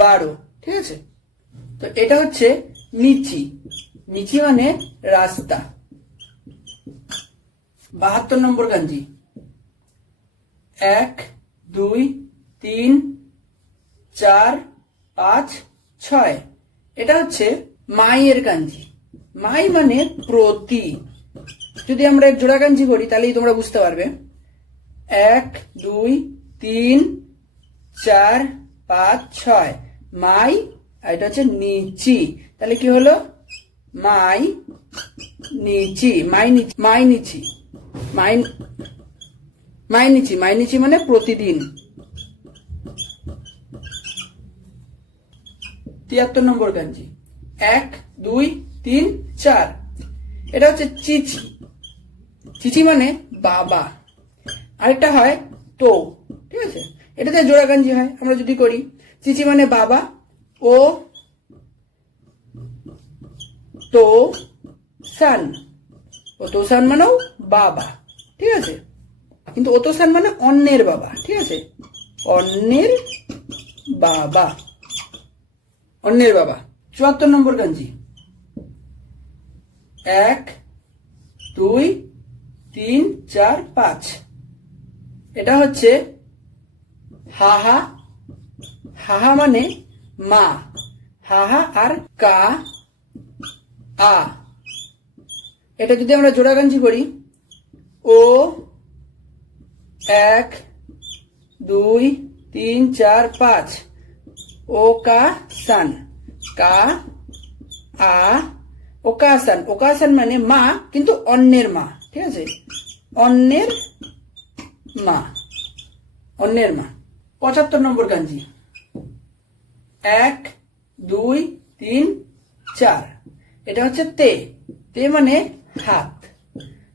12, ঠিক আছে। তো এটা হচ্ছে মিচি। মিচি মানে রাস্তা। 72 নম্বর কাঞ্জি। 1 2 3 4 5 6। এটা হচ্ছে মাইয়ের কাঞ্জি। মাই মানে প্রতি। যদি আমরা এক জোড়া কাঞ্জি করি তাহলেই তোমরা বুঝতে পারবে। 1 2 3 4 5 6 মাই, আর এটা হচ্ছে নিচি। তাহলে কি হলো? মাই নিচি, মাই নিচি, মাই নিচি, মাই মাই নিচি, মাই নিচি মানে প্রতিদিন। 73 নম্বর কাঞ্জি। 1 2 3 4। এটা হচ্ছে চিচি। চিচি মানে বাবা। আরেকটা হয় তো, ঠিক আছে। এটাতে জোড়া কাঞ্জি হয়। আমরা যদি করি চিচি মানে বাবা, ও তো সান, ও তো সান মানেও বাবা, ঠিক আছে, কিন্তু ও তো সান মানে অন্যের বাবা, ঠিক আছে, অন্যের বাবা, অন্যের বাবা। 74 নম্বর কাঞ্জি 1 2 3 4 5। এটা হচ্ছে হাহা, হাহা মানে মা, হাহা আর কা আ। এটা যদি আমরা জোড়া কাঞ্জি করি ও 1 2 3 4 5, ও কা সান, কা আ, ওকাসান, ওকাসান মানে মা কিন্তু অন্যের মা, ঠিক আছে, অন্যের মা, অন্যের মা। 75 নম্বর কাঞ্জি 1 2 3 4। এটা হচ্ছে তে, তে মানে হাত।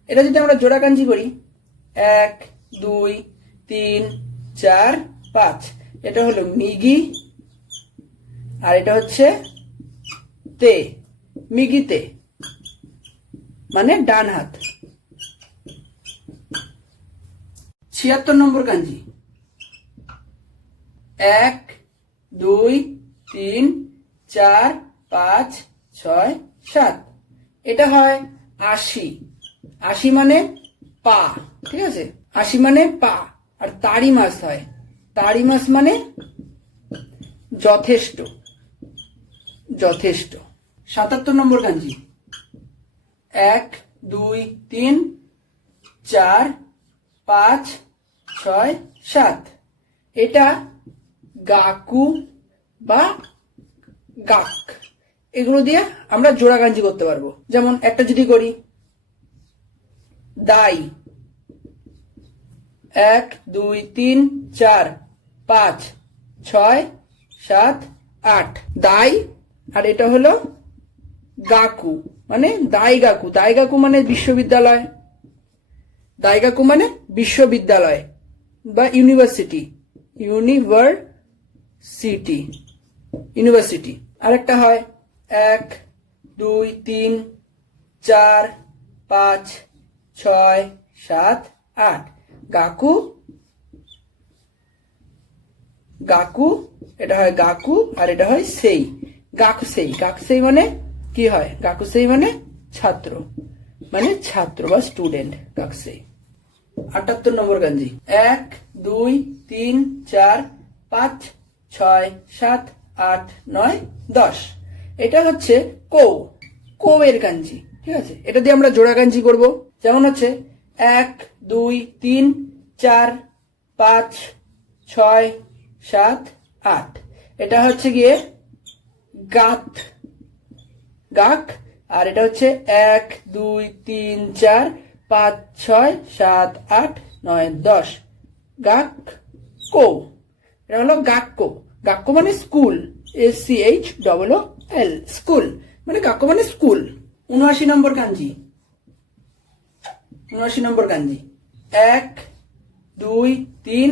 এটা যদি আমরা জোড়া কাঞ্জি করি 1 2 3 4 5, এটা হলো মিগি, আর এটা হচ্ছে তে, মিগিতে মানে ডান হাত। 76 নম্বর কাঞ্জি 1 2 3 4 5 6 7। এটা হয় 80, 80 মানে পা, ঠিক আছে, 80 মানে পা। আর তারি মাস হয়, তারি মাস মানে যথেষ্ট, যথেষ্ট। 77 নম্বর কাঞ্জি 1 2 3 4 5 6 7। এটা গাকু বা গাক, এগুলো দিয়ে আমরা জোড়া কাঞ্জি করতে পারবো। যেমন একটা যদি করি দাই 1 2 3 4 5 6 7 8, দাই। আর এটা হলো গাকু মানে দাইগাকু, দাইগাকু মানে বিশ্ববিদ্যালয়, দাইগাকু মানে বিশ্ববিদ্যালয় বা ইউনিভার্সিটি, ইউনিভার্সিটি, ইউনিভার্সিটি। আরেকটা হয় 1 2 3 4 5 6 7 8, গাকু, গাকু, এটা হয় গাকু, আর এটা হয় সেই, গাকুসেই। গাকুসেই মানে কি হয়, গাকুসেই মানে ছাত্র, মানে ছাত্র বা স্টুডেন্ট, গাকুসেই। 78 নম্বর কাঞ্জি 1 2 3 4 5 6 7 8 9 10। এটা হচ্ছে কৌ, কৌ এর কাঞ্জি, ঠিক আছে। এটা দিয়ে আমরা জোড়া কাঞ্জি করব। যেমন হচ্ছে 1 2 3 4 5 6 7 8। এটা হচ্ছে গিয়ে গাত, গাক। আর এটা হচ্ছে 1 2 3 4 5 6 7 8 9 10, গাক কো। এটা হলো গাক্কো, গাক্কো মানে স্কুল, SCHOOL, স্কুল মানে গাক্কো মানে স্কুল। 79 নম্বর কাঞ্জি 79 নম্বর কাঞ্জি 1 2 3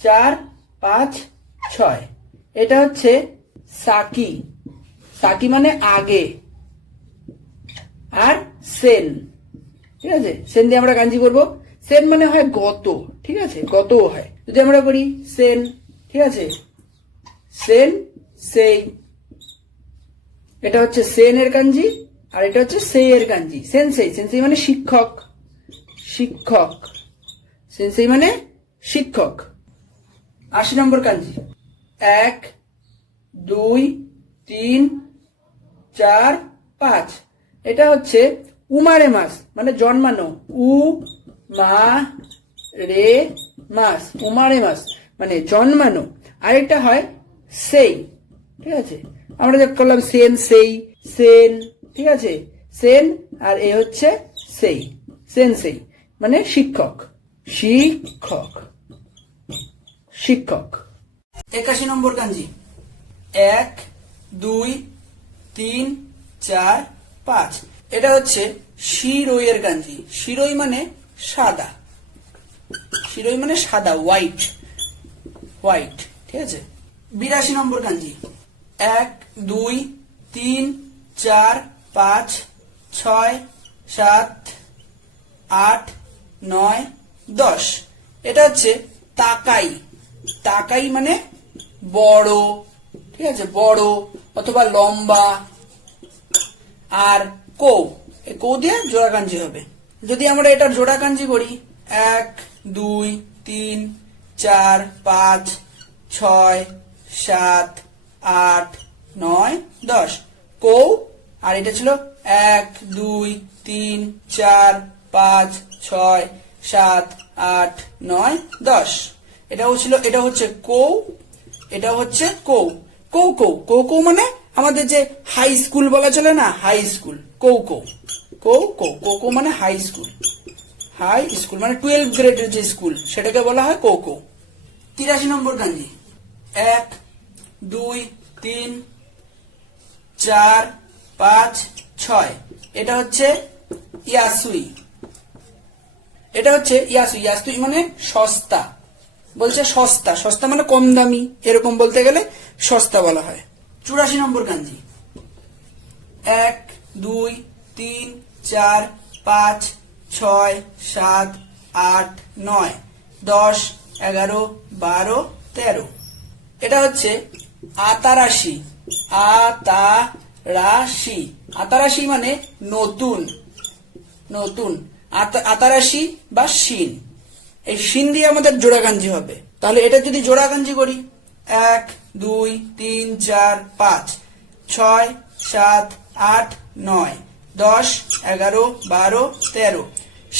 4 5 6। এটা হচ্ছে সাকি, সাকি মানে আগে, আর সেন, ঠিক আছে, সেন দিয়ে আমরা কাঞ্জি করব। সেন মানে হয় গত, ঠিক আছে, গত হয়। যদি আমরা করি সেন, ঠিক আছে, সেন সেই, এটা হচ্ছে সেন এর কাঞ্জি, আর এটা হচ্ছে সেই এর কাঞ্জি, সেনসেই। সেনসেই মানে শিক্ষক, শিক্ষক, সেনসেই মানে শিক্ষক। 80 নম্বর কাঞ্জি 1 2 3 4 5। এটা হচ্ছে উমারে মাস মানে জন্মানো, উ মা রে মাস, উমারে মাস মানে জন্মানো। আরেকটা হয় সেই, ঠিক আছে, আমরা যা করলাম সেন সেই, সেন, ঠিক আছে, সেন, আর এ হচ্ছে সেই, সেন সেই মানে শিক্ষক, শিক্ষক, শিক্ষক। 81 নম্বর কাঞ্জি 1 2 3 4 5। এটা হচ্ছে শিরোই এর কাঞ্জি। শিরোই মানে সাদা, শিরোই মানে সাদা, হোয়াইট, হোয়াইট। ঠিক আছে, 82 নম্বর কাঞ্জি। 1 2 3 4 5 6 7 8 9 10। এটা হচ্ছে তাকাই। তাকাই মানে বড়, ঠিক আছে, বড় অথবা লম্বা। আর কৌ, এই কৌ দিয়ে জোড়া কাঞ্জি হবে। যদি আমরা এটার জোড়া কাঞ্জি করি 1 2 3 4 5 6 7 8 9 10 কৌ। আর এটা ছিল 1 2 3 4 5 6 7 8 9 10। এটাও ছিল, এটা হচ্ছে কৌ, এটা হচ্ছে কৌ। কৌ কৌ কৌ কৌ মানে আমাদের যে হাই স্কুল বলা চলে না, হাই স্কুল। কৌ কৌ কৌ কৌ কৌ কৌ মানে হাই স্কুল। হাই স্কুল মানে 12 গ্রেডের যে স্কুল, সেটাকে বলা হয় কৌ কৌ। 83 নম্বর কাঞ্জি। 1 2 3 4 5 6। এটা হচ্ছে ইয়াসুই। এটা হচ্ছে ইয়াসুই। ইয়াসুই মানে সস্তা, বলছে সস্তা। সস্তা মানে কম দামি, এরকম বলতে গেলে সস্তা বলা হয়। 84 নম্বর কাঞ্জি। 1 2 3 4 5 6 7 8 9 10 11 12 13। এটা হচ্ছে আতারাশি। আতারাশি। আতারাশি মানে নতুন, নতুন। আতারাশি বা শিন, এই শিন দিয়ে আমাদের জোড়া কাঞ্জি হবে। তাহলে এটা যদি জোড়া কাঞ্জি করি 1 2 3 4 5 6 7 8 9 10 11 12 13।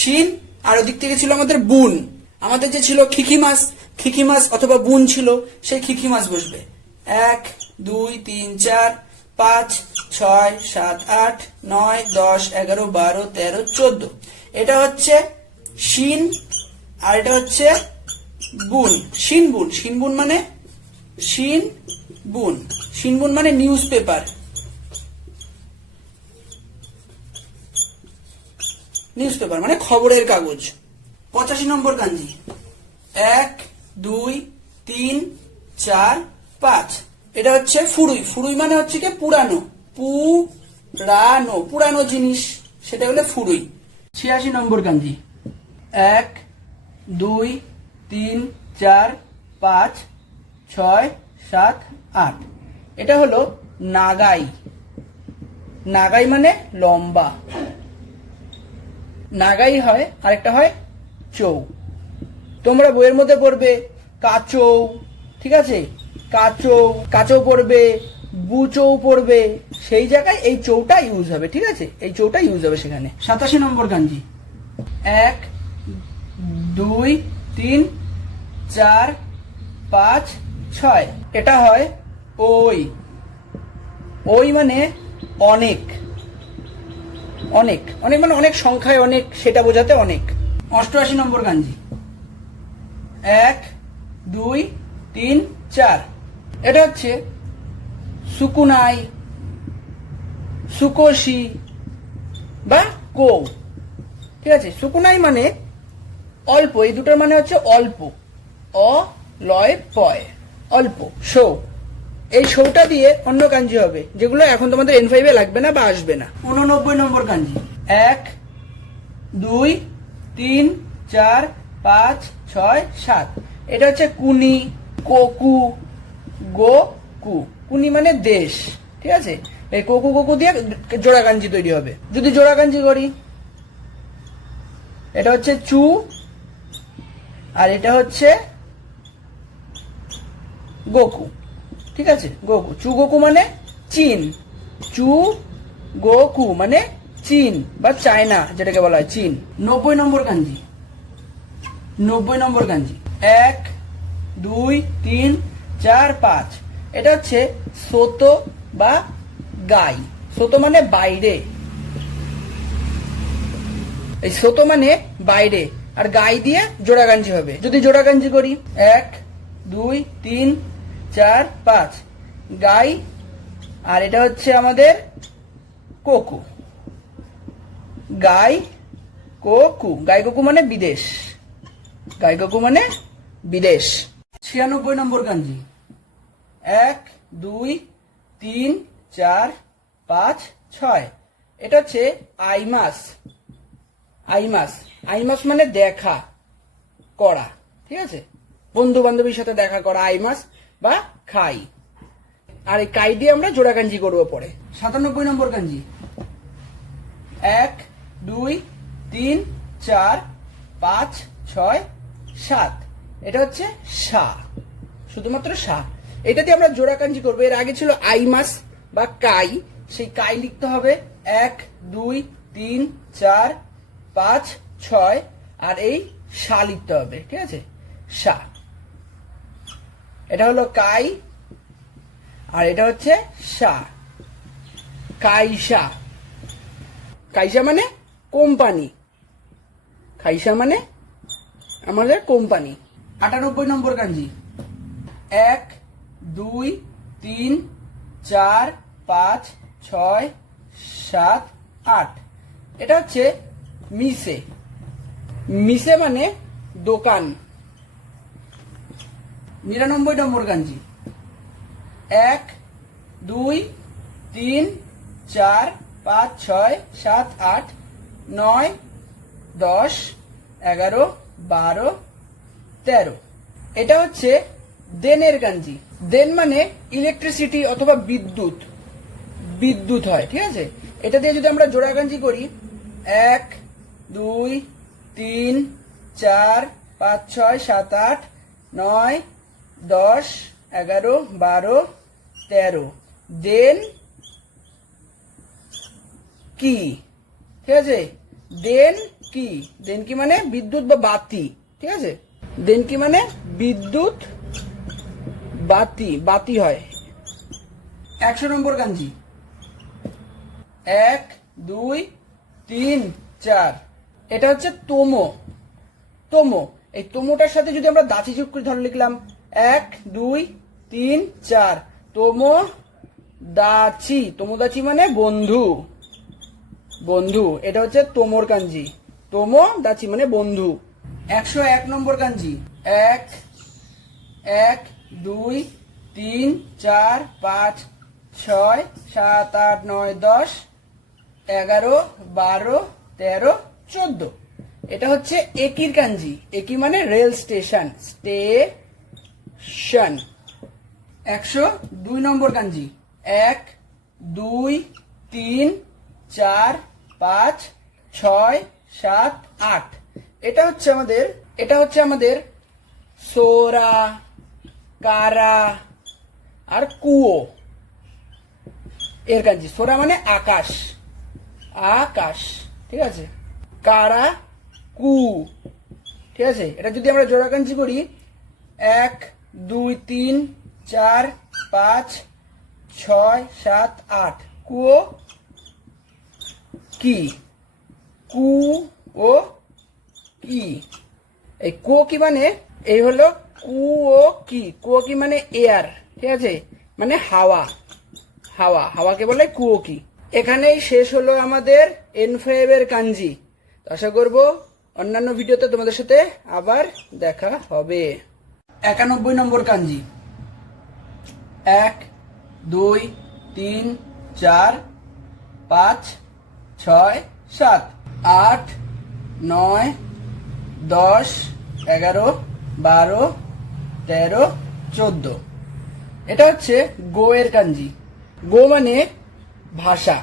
শিন আর ওদিক থেকে ছিল আমাদের বুন। আমাদের যে ছিল খিকি মাছ, খিকি মাছ অথবা বুন ছিল, সেই খিকি মাছ বসবে। 1 2 3 4 5 6 7 8 9 10 11 12 13 14। এটা হচ্ছে শিন আর এটা হচ্ছে বুন। শিন বুন। শিন বুন মানে শিন বুন। শিন বুন মানে নিউজ পেপার। নিউজ পেপার মানে খবরের কাগজ। 85 নম্বর কাঞ্জি। 1 2 3 4 5। এটা হচ্ছে ফুরুই। ফুরুই মানে হচ্ছে কি পুরানো, পুরানো, পুরানো জিনিস, সেটা হলে ফুরুই। 86 নম্বর কাঞ্জি। 1 2 3 4 5 6 7 8। এটা হলো নাগাই। নাগাই মানে লম্বা। নাগাই হয়, আরেকটা হয় চৌ। তোমরা বইয়ের মধ্যে পড়বে কাচৌ, ঠিক আছে, কাচৌ, কাচৌ পড়বে, বুচৌ পড়বে, সেই জায়গায় এই চৌটা ইউজ হবে। ঠিক আছে, এই চৌটা ইউজ হবে সেখানে। 87 নম্বর কাঞ্জি। 1 2 3 4 5 6। এটা হয় ওই। ওই মানে অনেক। অনেক, অনেক মানে অনেক সংখ্যায় অনেক, সেটা বোঝাতে অনেক। 88 নম্বর কাঞ্জি। 1 2 3 4। এটা হচ্ছে সুকুনাই, সুকোশি বা কৌ। ঠিক আছে, সুকুনাই মানে অল্প, এই দুটোর মানে হচ্ছে অল্প। অ লয় পয়, অল্প। শো, এই শোটা দিয়ে অন্য কাঞ্জি হবে, যেগুলো এখন তোমাদের N5 এ লাগবে না বা আসবে না। 89 নম্বর কাঞ্জি। 1 2 3 4 5 6 7। এটা হচ্ছে কুনি, কোকু, গোকু। কুনি মানে দেশ। ঠিক আছে, এই কোকু কোকু দিয়ে জোড়া কাঞ্জি তৈরি হবে। যদি জোড়া কাঞ্জি করি, এটা হচ্ছে চু আর এটা হচ্ছে গোকু। ঠিক আছে, গোকু। চু গোকু মানে চীন। চু গোকু মানে চীন বা চায়না, যেটাকে বলা হয় চীন। 90 নম্বর কাঞ্জি। 90 নম্বর কাঞ্জি। 1 2 3 4 5। এটা হচ্ছে সোতো বা গাই। সোতো মানে বাইরে। এই সোতো মানে বাইরে, আর গাই দিয়ে জোড়া কাঞ্জি হবে। যদি জোড়া কাঞ্জি করি 1 2 3 4 5। গাই আর এটা হচ্ছে আমাদের কোকু। গাই কোকু। গাই কোকু মানে বিদেশ। গাই কোকু মানে বিদেশ। 96 নম্বর কাঞ্জি। 1 2 3 4 5 6। এটা হচ্ছে আইমাস। আইমাস, আইমাস মানে দেখা করা, ঠিক আছে, বন্ধু বান্ধবীর সাথে দেখা করা আইমাস বা খাই। আর এই কাই দিয়ে আমরা জোড়া কাঞ্জি করবো পরে। 97 নম্বর কাঞ্জি। 1 2 3 4 5 6 7। এটা হচ্ছে সা, শুধুমাত্র সা। এটা দিয়ে আমরা জোড়া কাঞ্জি করবো। এর আগে ছিল আইমাস বা কাই, সেই কাই লিখতে হবে 1 2 3 4 5 6, আর এই সা লিখতে হবে, ঠিক আছে, সা। এটা হলো কাই আর এটা হচ্ছে সা। কাইসা। কাইসা মানে কোম্পানি, কাইসা মানে আমাদের কোম্পানি। 98 নম্বর কাঞ্জি। 1 2 3 4 5 6 7 8। এটা হচ্ছে মিসে। মিসে মানে দোকান। 99 নম্বর কাঞ্জি। 1 2 3 4 5 6 7 8 9 10 11 12 13। এটা হচ্ছে দেনের কাঞ্জি। দেন মানে ইলেকট্রিসিটি অথবা বিদ্যুৎ, বিদ্যুৎ হয়, ঠিক আছে। এটা দিয়ে যদি আমরা জোড়া কাঞ্জি করি 1 2 3 4 5 6 7 8 9 10 11 12 13। দেন কি, ঠিক আছে, দেন কি। দেন কি মানে বিদ্যুৎ বা বাতি, ঠিক আছে। দেন কি মানে বিদ্যুৎ বাতি, বাতি হয়। 100 নম্বর কাঞ্জি। 1 2 3 4। এটা হচ্ছে তোমো। তোমো, এই তোমোটার সাথে যদি আমরা দাচি যোগ করি ধরে লিখলাম 1 2 3 4 তোমো দাচি। তোমো দাচি মানে বন্ধু, বন্ধু। এটা হচ্ছে তোমোর কাঞ্জি। তোমো দাচি মানে বন্ধু। 101 নম্বর কাঞ্জি। 1 1 2 3 4 5 6 7 8 9 10 11 12 13 14। এটা হচ্ছে একির কাঞ্জি। একি মানে রেল স্টেশন, স্টেশন। 102 নম্বর কাঞ্জি। 1 2 3 4 5 6 7 8। এটা হচ্ছে আমাদের সোরা, কারা আর কুয়ো এর কাঞ্জি। সোরা মানে আকাশ, আকাশ, ঠিক আছে। কারা, কু, ঠিক আছে। এটা যদি আমরা জোড়া কাঞ্জি করি 1 2 3 4 5 6 7 8। কুয়ো কি, কু ও কি। এই কুয়ো কি মানে এই হলো কুয়ো কি। কুয়ো কি মানে এয়ার, ঠিক আছে, মানে হাওয়া। হাওয়া, হাওয়াকে বলে কুয়ো কি। এখানেই শেষ হলো আমাদের N5 এর কাঞ্জি। আশা করব অন্যান্য ভিডিওতে তোমাদের সাথে আবার দেখা হবে। 91 নম্বর কাঞ্জি। 1 2 3 4 5 6 7 8 9 10 11 12 13 14। এটা হচ্ছে গো এর কাঞ্জি। গো মানে ভাষা।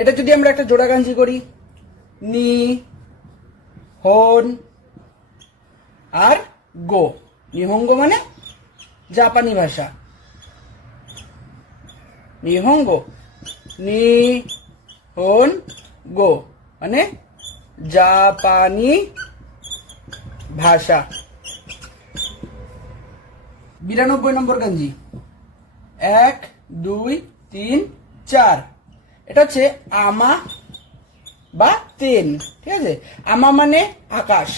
এটা যদি আমরা একটা জোড়া কাঞ্জি করি নি হন আর গো। নিহঙ্গ মানে জাপানি ভাষা। নিহঙ্গ, নি হন গো মানে জাপানি ভাষা। 92 নম্বর কাঞ্জি। 1 2 3 4। এটা হচ্ছে আমা বা তেন, ঠিক আছে। আমা মানে আকাশ,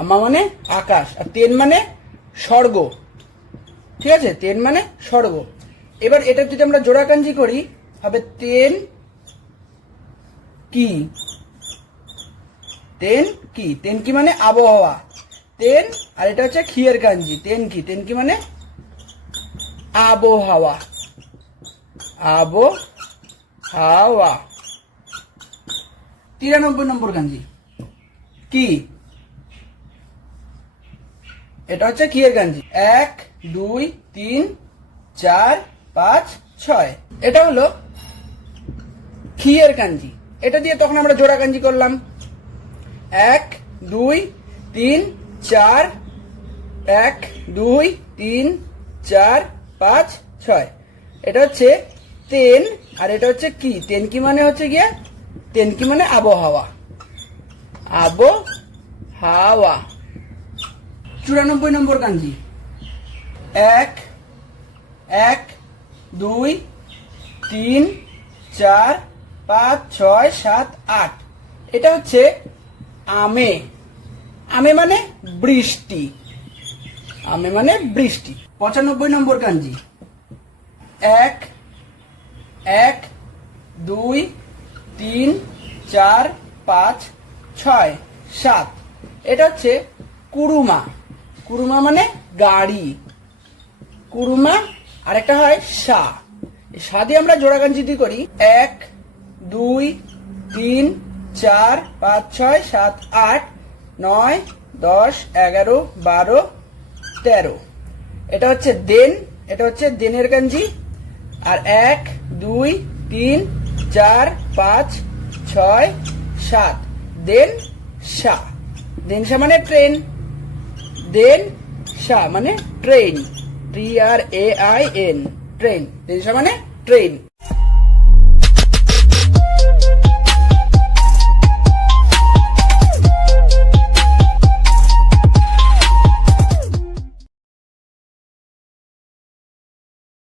আমা মানে আকাশ, আর তেন মানে স্বর্গ, ঠিক আছে। তেন মানে স্বর্গ। এবার এটা যদি আমরা জোড়া কাঞ্জি করি হবে তেন কি। তেন কি, তেন কি মানে আবহাওয়া। তেন আর এটা হচ্ছে খিয়ের কাঞ্জি। তেনকি মানে আবহাওয়া। আবহাওয়া। 93 নম্বর কাঞ্জি কি? এটা হচ্ছে খিয়ের কাঞ্জি। 1 2 3 4 5 6। এটা হলো খিয়ের কাঞ্জি। এটা দিয়ে তখন আমরা জোড়া কাঞ্জি করলাম। 1 2 3 4 1 2 3 4 5 6। এটা হচ্ছে তেন আর এটা হচ্ছে কি? তেনকি মানে হচ্ছে গিয়ে তেনকি মানে আবহাওয়া। আবহাওয়া। 94 নম্বর কাঞ্জি 1 1 2 3 4 5 6 7 8। এটা হচ্ছে আমে। আমে মানে বৃষ্টি। আমে মানে বৃষ্টি। 95 নম্বর কাঞ্জি 1 1 2 3 4 5 6 7। এটা হচ্ছে কুরুমা। কুরুমা মানে গাড়ি। কুরুমা আর একটা হয় সা। সা দিয়ে আমরা জোড়া কাঞ্জিটি করি। 1 2 3 4 5 6 7 8 9 10 11 12 13। এটা হচ্ছে দেন। এটা হচ্ছে দেনের কাঞ্জি। আর 1 2 3 4 5 6 7 দেন সা। দেন সা মানে ট্রেন। দেন সা মানে ট্রেন। TRAIN train. দেন সা মানে ট্রেন।